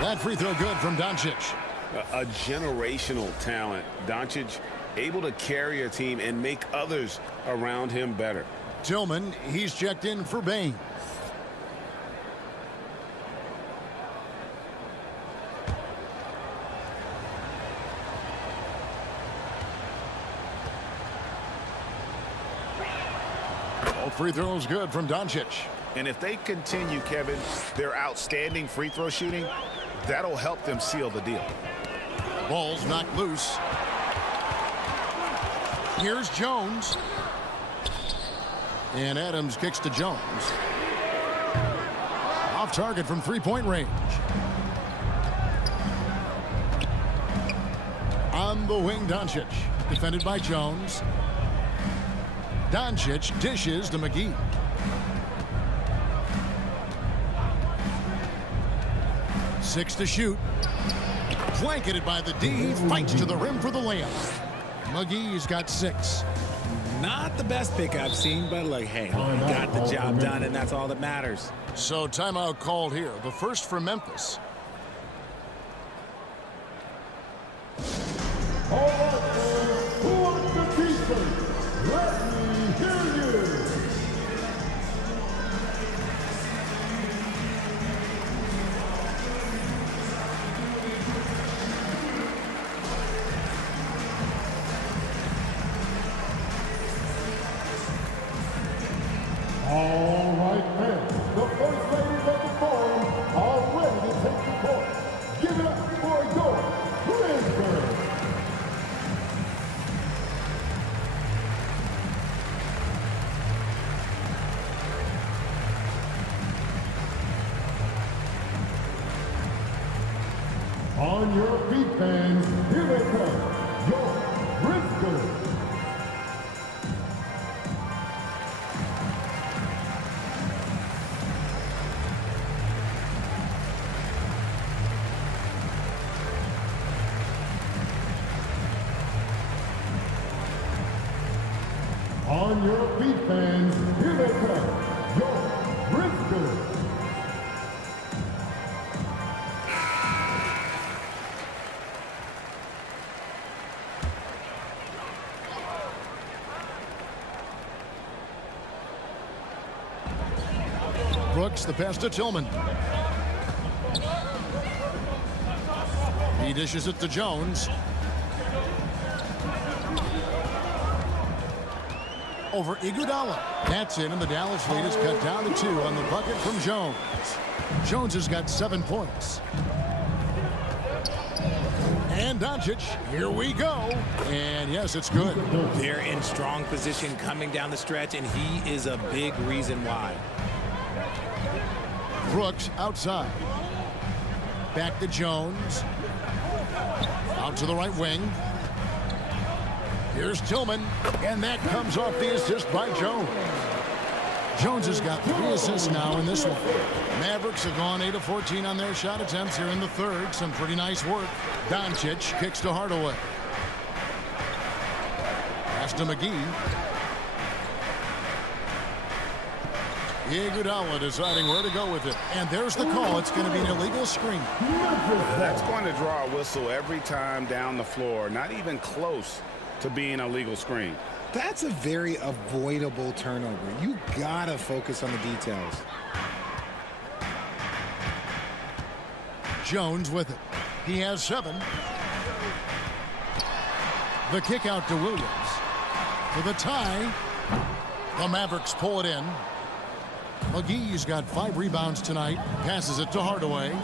That free throw good from Doncic. A generational talent. Doncic able to carry a team and make others around him better. Tillman, he's checked in for Bain. All free throws good from Doncic. And if they continue, Kevin, their outstanding free throw shooting, that'll help them seal the deal. Ball's knocked loose. Here's Jones. And Adams kicks to Jones. Off target from three-point range. On the wing, Doncic. Defended by Jones. Doncic dishes to McGee. Six to shoot. Blanketed by the D. He fights to the rim for the layup. McGee's got 6. Not the best pick I've seen, but look, hey, he got the job done, and that's all that matters. So timeout called here. The first for Memphis. All right, man. Who wants the defense? Let me hear you. All right, man. The first ladies of the forum are ready to take the court. Give it up for your Grizzlies. On your feet, fans. Here they come. Your Grizzlies. On your feet, fans. Here they come. Your Grizzlies. Brooks, the pass to Tillman. He dishes it to Jones. Over Iguodala. That's in, and the Dallas lead is cut down to 2 on the bucket from Jones. Jones has got 7 points. And Doncic, here we go. And yes, it's good. They're in strong position coming down the stretch, and he is a big reason why. Brooks outside. Back to Jones. Out to the right wing. Here's Tillman, and that comes off the assist by Jones. Jones has got 3 assists now in this one. Mavericks have gone 8 of 14 on their shot attempts here in the third. Some pretty nice work. Doncic kicks to Hardaway. Pass to McGee. Iguodala deciding where to go with it. And there's the call. It's going to be an illegal screen. That's going to draw a whistle every time down the floor. Not even close to being a legal screen. That's a very avoidable turnover. You gotta focus on the details. Jones with it. He has 7. The kick out to Williams. For the tie. The Mavericks pull it in. McGee's got 5 rebounds tonight. Passes it to Hardaway.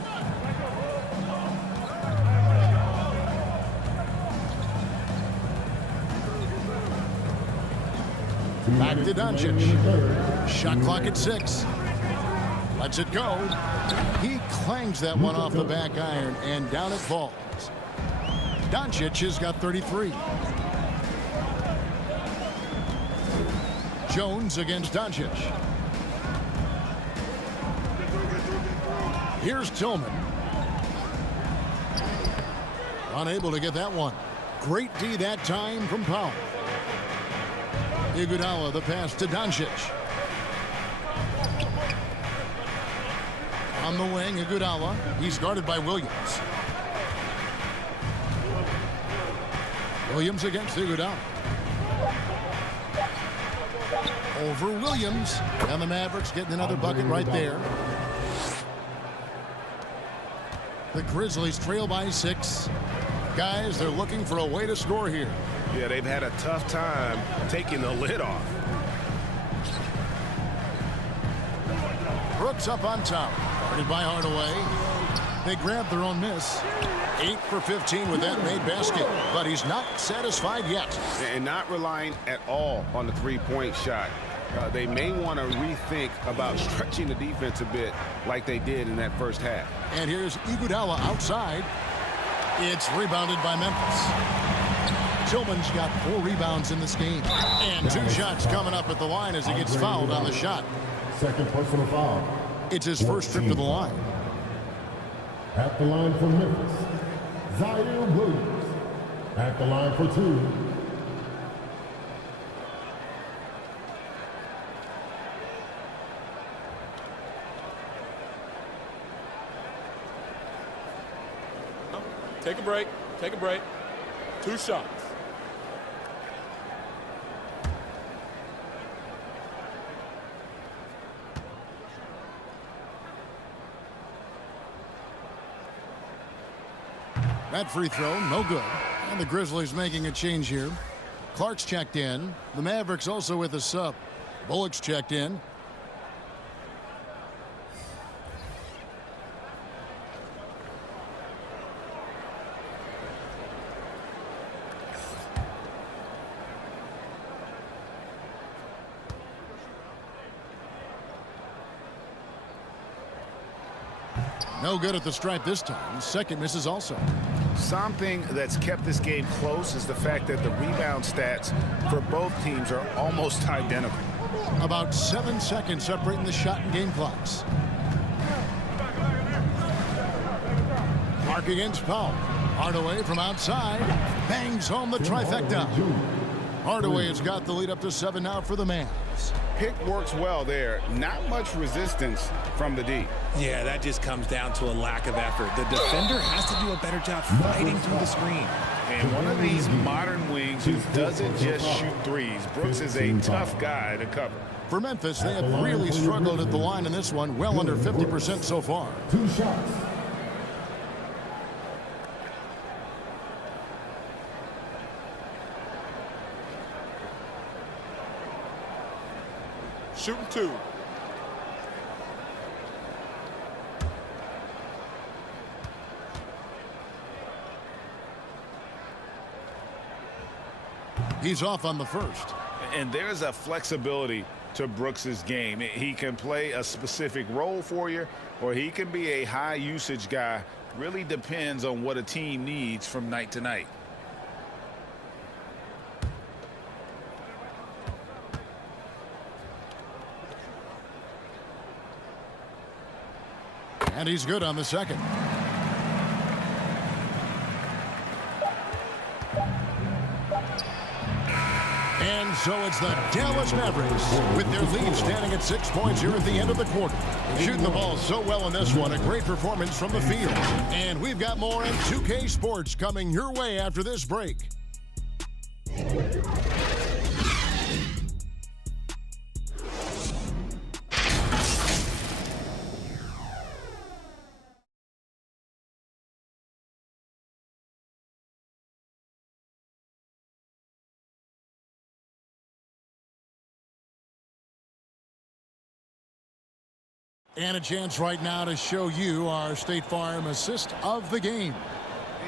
Back to Doncic. Shot clock at 6. Lets it go. He clangs that one off the back iron, and down it falls. Doncic has got 33. Jones against Doncic. Here's Tillman. Unable to get that one. Great D that time from Powell. Iguodala the pass to Doncic. On the wing, Iguodala. He's guarded by Williams. Williams against Iguodala. Over Williams. And the Mavericks getting another bucket right there. The Grizzlies trail by 6. Guys, they're looking for a way to score here. Yeah, they've had a tough time taking the lid off. Brooks up on top. Guarded by Hardaway. They grab their own miss. 8 for 15 with that made basket. But he's not satisfied yet. And not relying at all on the three-point shot. They may want to rethink about stretching the defense a bit like they did in that first half. And here's Iguodala outside. It's rebounded by Memphis. Tillman's got 4 rebounds in this game. And 2 shots coming up at the line as he gets fouled on the shot. Second personal foul. It's his first trip to the line. At the line for Memphis, Zaire Williams. At the line for 2. Take a break. Take a break. 2 shots. That free throw, no good. And the Grizzlies making a change here. Clark's checked in. The Mavericks also with a sub. Bullock's checked in. No good at the stripe this time. Second misses also. Something that's kept this game close is the fact that the rebound stats for both teams are almost identical. About 7 seconds separating the shot and game clocks. Clark against Powell. Hardaway from outside. Bangs home the trifecta. Hardaway has got the lead up to 7 now for the Mavs. Pick works well there. Not much resistance from the D. Yeah, that just comes down to a lack of effort. The defender has to do a better job fighting through the screen. And one of these modern wings who doesn't just shoot threes. Brooks is a tough guy to cover. For Memphis, they have really struggled at the line in this one. Well under 50% so far. 2 shots. Shooting 2. He's off on the first. And there's a flexibility to Brooks's game. He can play a specific role for you, or he can be a high usage guy. Really depends on what a team needs from night to night. And he's good on the second. And so it's the Dallas Mavericks with their lead standing at 6 points here at the end of the quarter. Shooting the ball so well in this one. A great performance from the field. And we've got more in 2K Sports coming your way after this break. And a chance right now to show you our State Farm assist of the game.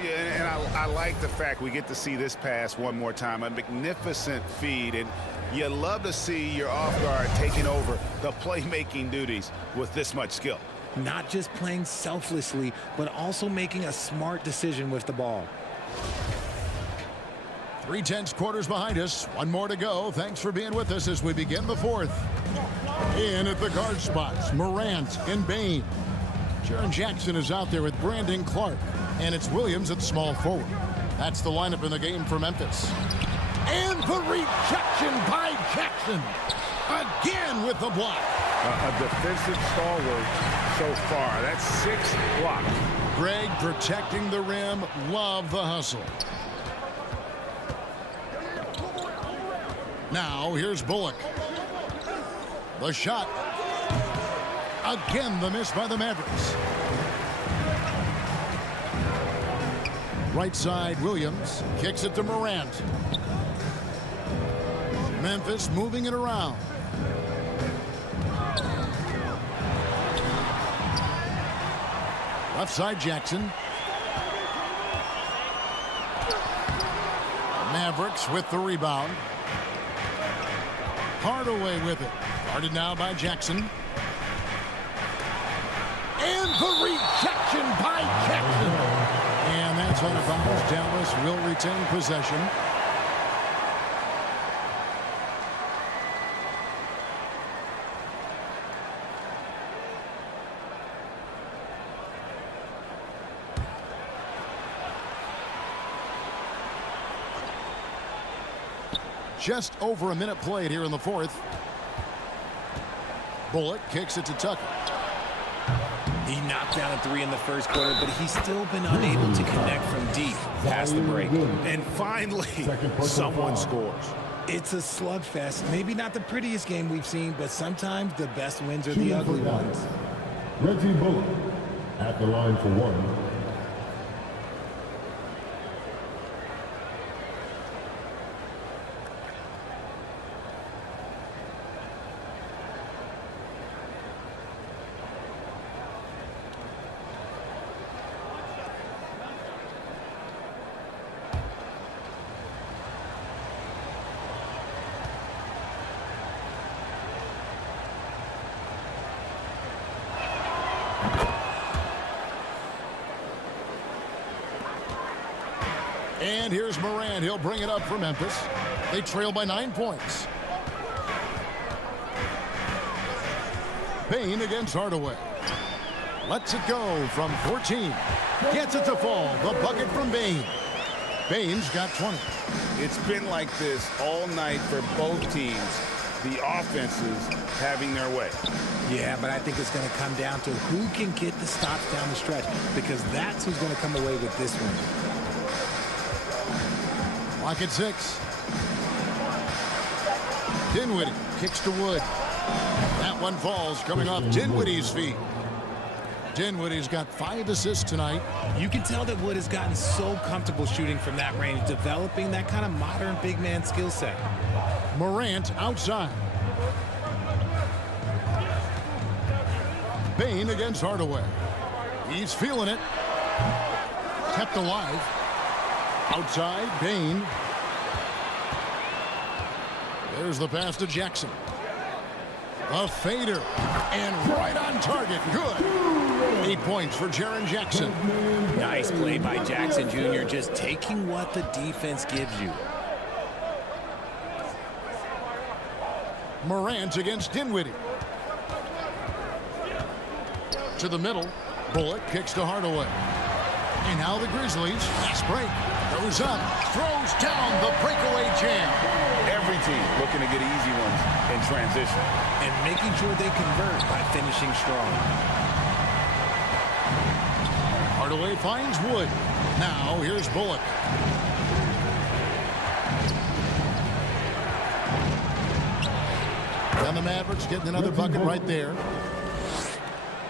Yeah, and I like the fact we get to see this pass one more time. A magnificent feed, and you love to see your off guard taking over the playmaking duties with this much skill. Not just playing selflessly, but also making a smart decision with the ball. 3/10 quarters behind us. One more to go. Thanks for being with us as we begin the fourth. In at the guard spots, Morant and Bain. Jaren Jackson is out there with Brandon Clark. And it's Williams at small forward. That's the lineup in the game for Memphis. And the rejection by Jackson. Again with the block. A defensive stalwart so far. That's 6 blocks. Greg protecting the rim. Love the hustle. Now here's Bullock. The shot. Again the miss by the Mavericks. Right side, Williams kicks it to Morant. Memphis moving it around. Left side, Jackson. Mavericks with the rebound. Hardaway with it. Guarded now by Jackson. And the rejection by Jackson. And that's out of bounds. Dallas will retain possession. Just over a minute played here in the fourth. Bullock kicks it to Tucker. He knocked down a 3 in the first quarter, but he's still been unable to connect from deep past the break. And finally, someone scores. It's a slugfest. Maybe not the prettiest game we've seen, but sometimes the best wins are the ugly ones. Reggie Bullock at the line for one. And here's Morant. He'll bring it up for Memphis. They trail by 9 points. Bain against Hardaway. Lets it go from 14. Gets it to fall. The bucket from Bain. Bain's got 20. It's been like this all night for both teams. The offenses having their way. Yeah, but I think it's going to come down to who can get the stops down the stretch, because that's who's going to come away with this one. Clock at 6. Dinwiddie kicks to Wood. That one falls coming off Dinwiddie's feet. Dinwiddie's got 5 assists tonight. You can tell that Wood has gotten so comfortable shooting from that range, developing that kind of modern big man skill set. Morant outside. Bain against Hardaway. He's feeling it. Kept alive. Outside, Bain. There's the pass to Jackson. A fader. And right on target. Good. 8 points for Jaren Jackson. Nice play by Jackson Jr. Just taking what the defense gives you. Morant against Dinwiddie. To the middle. Bullock kicks to Hardaway. And now the Grizzlies. Fast break. Goes up. Throws down the breakaway jam. Every team looking to get easy ones in transition. And making sure they convert by finishing strong. Hardaway finds Wood. Now here's Bullock. And the Mavericks getting another bucket right there.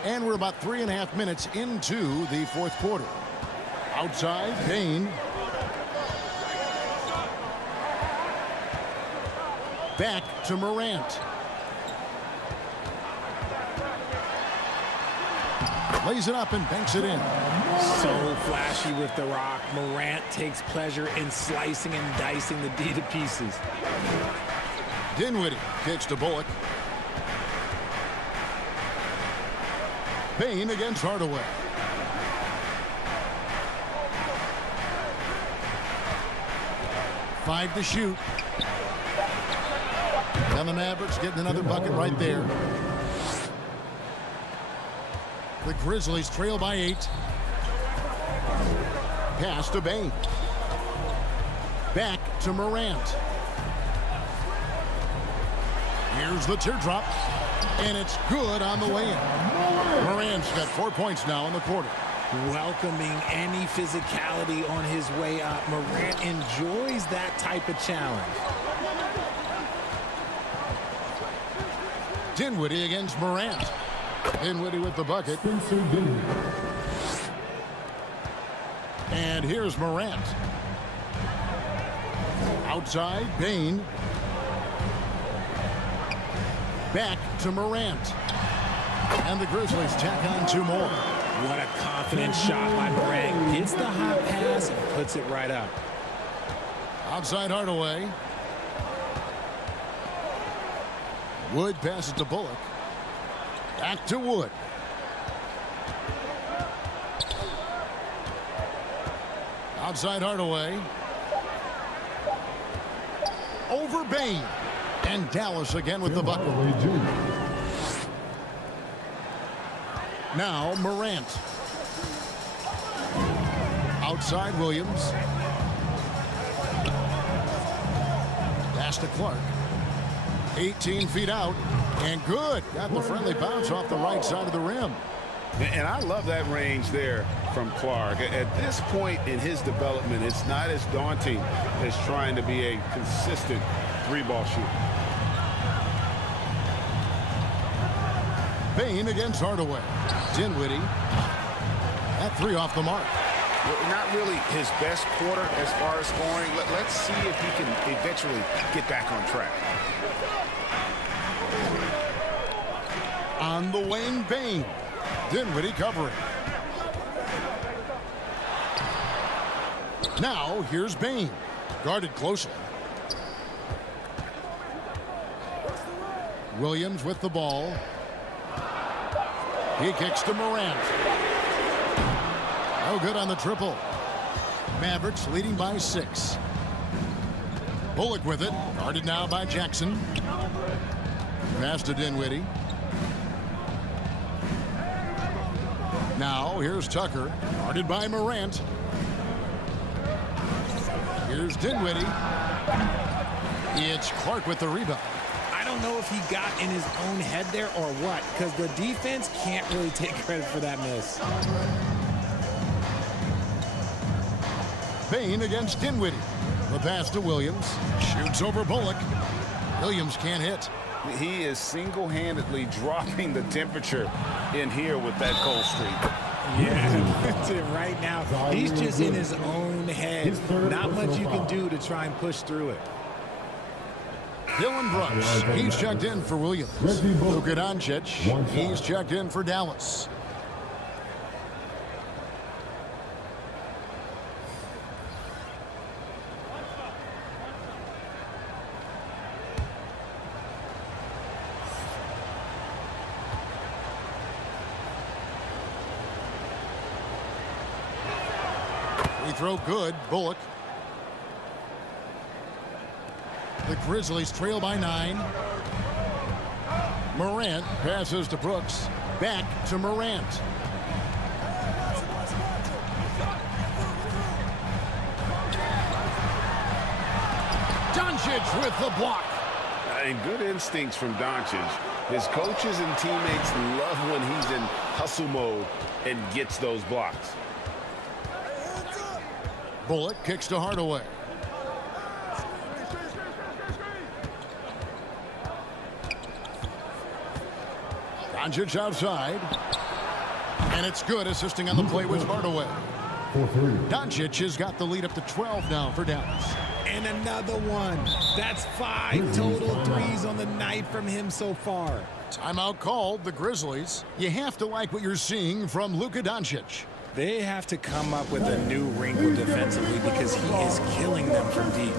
And we're about 3.5 minutes into the fourth quarter. Outside, Bain. Back to Morant. Lays it up and banks it in. So flashy with the rock. Morant takes pleasure in slicing and dicing the D to pieces. Dinwiddie kicks to Bullock. Bane against Hardaway. Five to shoot. And the Mavericks getting another bucket right there. The Grizzlies trail by 8. Pass to Bane. Back to Morant. Here's the teardrop. And it's good on the way in. Morant's got 4 points now in the quarter. Welcoming any physicality on his way up. Morant enjoys that type of challenge. Dinwiddie against Morant. Dinwiddie with the bucket. And here's Morant. Outside, Bane. Back to Morant. And the Grizzlies tack on 2 more. What a confident shot by Morant. Gets the hot pass and puts it right up. Outside Hardaway. Wood passes to Bullock. Back to Wood. Outside Hardaway. Over Bane. And Dallas again with the bucket. Now Morant. Outside Williams. Pass to Clark. 18 feet out. And good. Got the friendly bounce off the right side of the rim. And I love that range there from Clark. At this point in his development, it's not as daunting as trying to be a consistent 3-ball shooter. Bane against Hardaway. Dinwiddie. That 3 off the mark. Not really his best quarter as far as scoring. Let's see if he can eventually get back on track. On the wing, Bane. Dinwiddie covering. Now here's Bane. Guarded closely. Williams with the ball. He kicks to Morant. Oh, good on the triple. Mavericks leading by 6. Bullock with it. Guarded now by Jackson. Pass to Dinwiddie. Now here's Tucker. Guarded by Morant. Here's Dinwiddie. It's Clark with the rebound. I don't know if he got in his own head there or what, because the defense can't really take credit for that miss. Bane against Dinwiddie. The pass to Williams. Shoots over Bullock. Williams can't hit. He is single-handedly dropping the temperature in here with that cold streak. Yeah, that's it right now. He's just in his own head. Not much you can do to try and push through it. Dylan Brooks, he's checked in for Williams. Luka Doncic, he's checked in for Dallas. Free throw good, Bullock. The Grizzlies trail by 9. Morant passes to Brooks. Back to Morant. Doncic with the block. And good instincts from Doncic. His coaches and teammates love when he's in hustle mode and gets those blocks. Bullock kicks to Hardaway. Doncic outside. And it's good. Assisting on the play was Hardaway. Doncic has got the lead up to 12 now for Dallas. And another one. That's 5 total threes on the night from him so far. Timeout called, the Grizzlies. You have to like what you're seeing from Luka Doncic. They have to come up with a new wrinkle defensively because he is killing them from deep.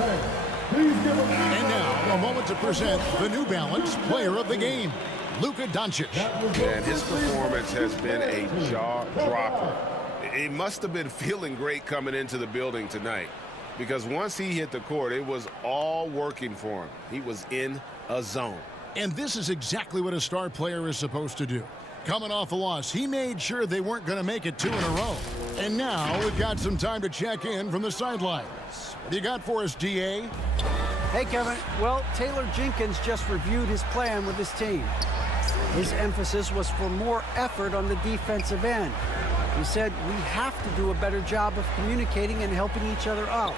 And now, a moment to present the New Balance Player of the Game, Luka Doncic. And his performance has been a jaw-dropper. He must have been feeling great coming into the building tonight because once he hit the court, it was all working for him. He was in a zone. And this is exactly what a star player is supposed to do. Coming off a loss, he made sure they weren't going to make it 2 in a row. And now we've got some time to check in from the sidelines. What do you got for us, DA? Hey, Kevin. Well, Taylor Jenkins just reviewed his plan with his team. His emphasis was for more effort on the defensive end. He said, we have to do a better job of communicating and helping each other out.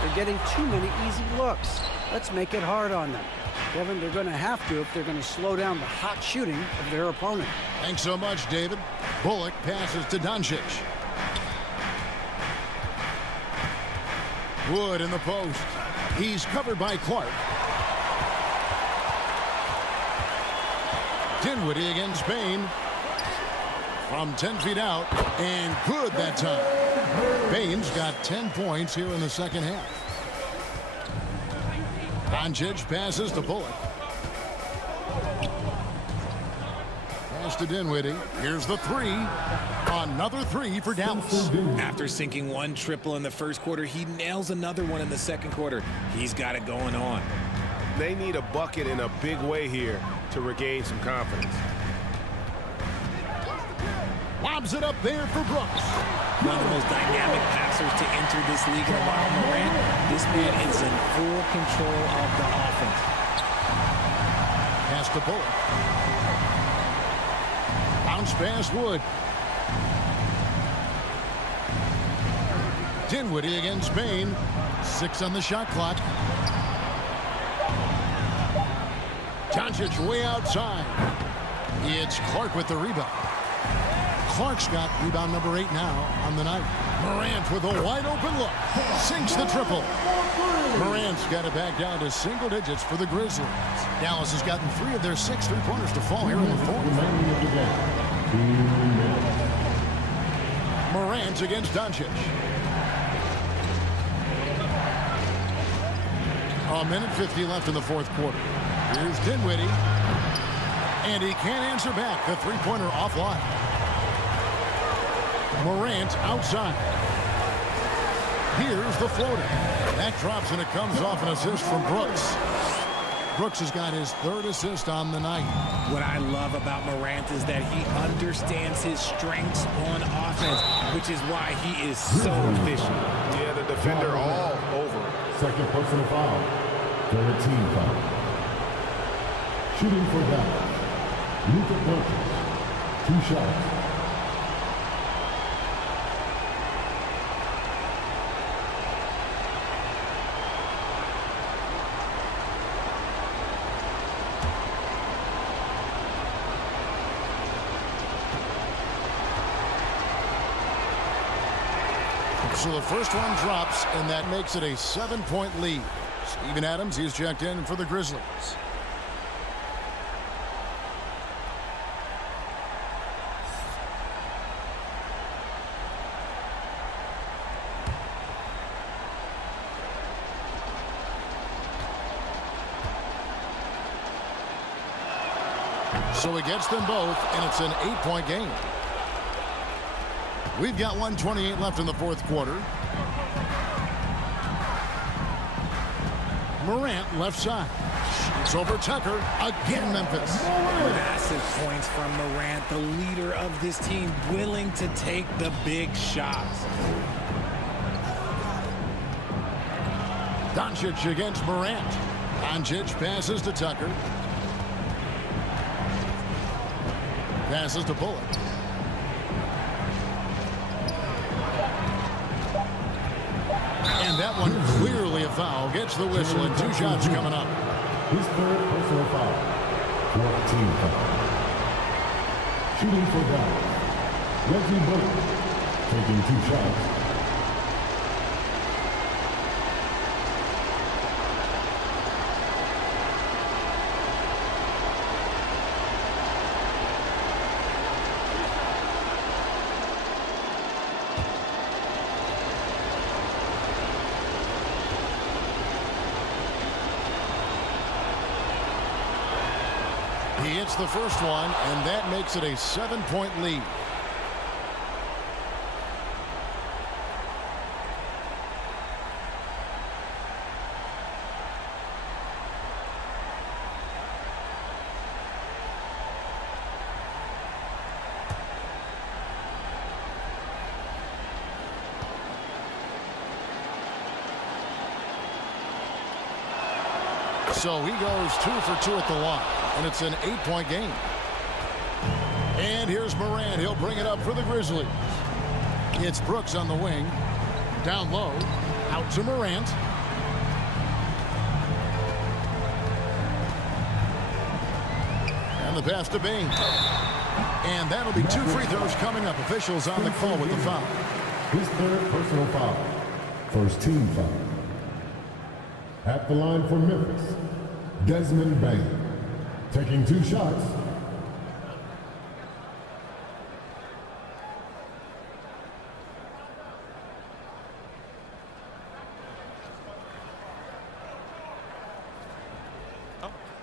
They're getting too many easy looks. Let's make it hard on them. Kevin, they're going to have to if they're going to slow down the hot shooting of their opponent. Thanks so much, David. Bullock passes to Doncic. Wood in the post. He's covered by Clark. Dinwiddie against Bain. From 10 feet out. And good that time. Bain's got 10 points here in the second half. Doncic passes to Bullock. Pass to Dinwiddie. Here's the three. Another three for Dallas. After sinking one triple in the first quarter, he nails another one in the second quarter. He's got it going on. They need a bucket in a big way here to regain some confidence. Lobs it up there for Brooks. One of the most dynamic passers to enter this league in a while, Morant. This man is in full control of the offense. Pass to Bullock. Bounce pass Wood. Dinwiddie against Bain. 6 on the shot clock. Doncic way outside. It's Clark with the rebound. Clark's got rebound number 8 now on the night. Morant with a wide open look. Sinks the triple. Morant's got it back down to single digits for the Grizzlies. Dallas has gotten 3 of their 6 3-pointers to fall here in the fourth. Morant against Doncic. A minute 50 left in the fourth quarter. Here's Dinwiddie. And he can't answer back. The three-pointer offline. Morant outside. Here's the floater. That drops and it comes off an assist from Brooks. Brooks has got his 3rd assist on the night. What I love about Morant is that he understands his strengths on offense, which is why he is so efficient. Yeah, the defender all over. Second personal foul. 3rd team foul. Shooting for Dallas. Luka Doncic. 2 shots. So the first one drops, and that makes it a 7-point lead. Steven Adams, he's checked in for the Grizzlies. So he gets them both, and it's an 8-point game. We've got 1:28 left in the fourth quarter. Morant left side. It's over Tucker. Again, Memphis. Massive points from Morant, the leader of this team, willing to take the big shots. Doncic against Morant. Doncic passes to Tucker. Passes to Bullock. And that one clearly a foul. Gets the whistle and 2 shots coming up. His third personal foul. 4th team foul. Shooting for Dallas. Reggie Bullock taking 2 shots. He hits the first one, and that makes it a 7-point lead. So he goes 2 for 2 at the line, and it's an 8-point game. And here's Morant. He'll bring it up for the Grizzlies. It's Brooks on the wing. Down low. Out to Morant. And the pass to Bing. And that'll be 2 free throws coming up. Officials on the call with the foul. His third personal foul. First team foul. At the line for Memphis, Desmond Bain taking 2 shots.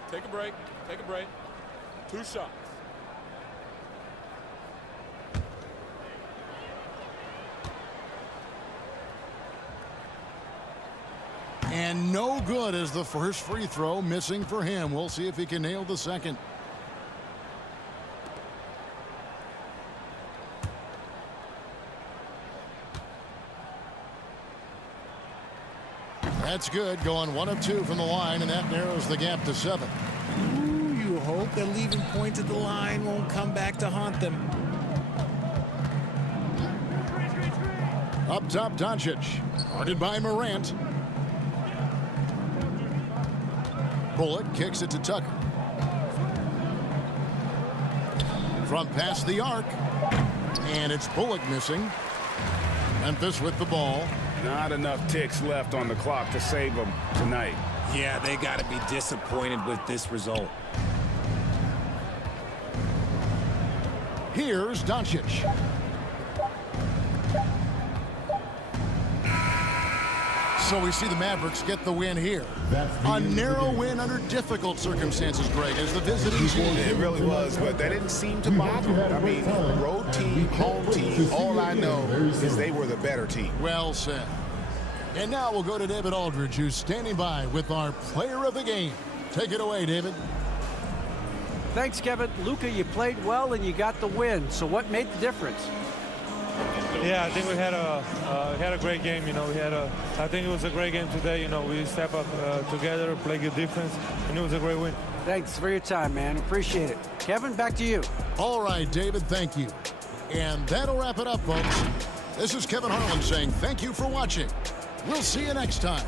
Take a break. Take a break. 2 shots. And no good as the first free throw, missing for him. We'll see if he can nail the second. That's good. Going 1 of 2 from the line, and that narrows the gap to 7. Ooh, you hope that leaving points at the line won't come back to haunt them. Up top, Doncic. Guarded by Morant. Bullock kicks it to Tucker. Front past the arc. And it's Bullock missing. Memphis with the ball. Not enough ticks left on the clock to save them tonight. Yeah, they got to be disappointed with this result. Here's Doncic. So we see the Mavericks get the win here. A narrow win under difficult circumstances, Greg, as the visiting team. It really was, but that didn't seem to bother them. I mean, road team, home team, all I know is they were the better team. Well said. And now we'll go to David Aldridge, who's standing by with our player of the game. Take it away, David. Thanks, Kevin. Luka, you played well and you got the win. So what made the difference? Yeah, I think we had a great game. You know, I think it was a great game today. You know, we step up together, play good defense, and it was a great win. Thanks for your time, man. Appreciate it. Kevin, back to you. All right, David, thank you. And that'll wrap it up, folks. This is Kevin Harlan saying thank you for watching. We'll see you next time.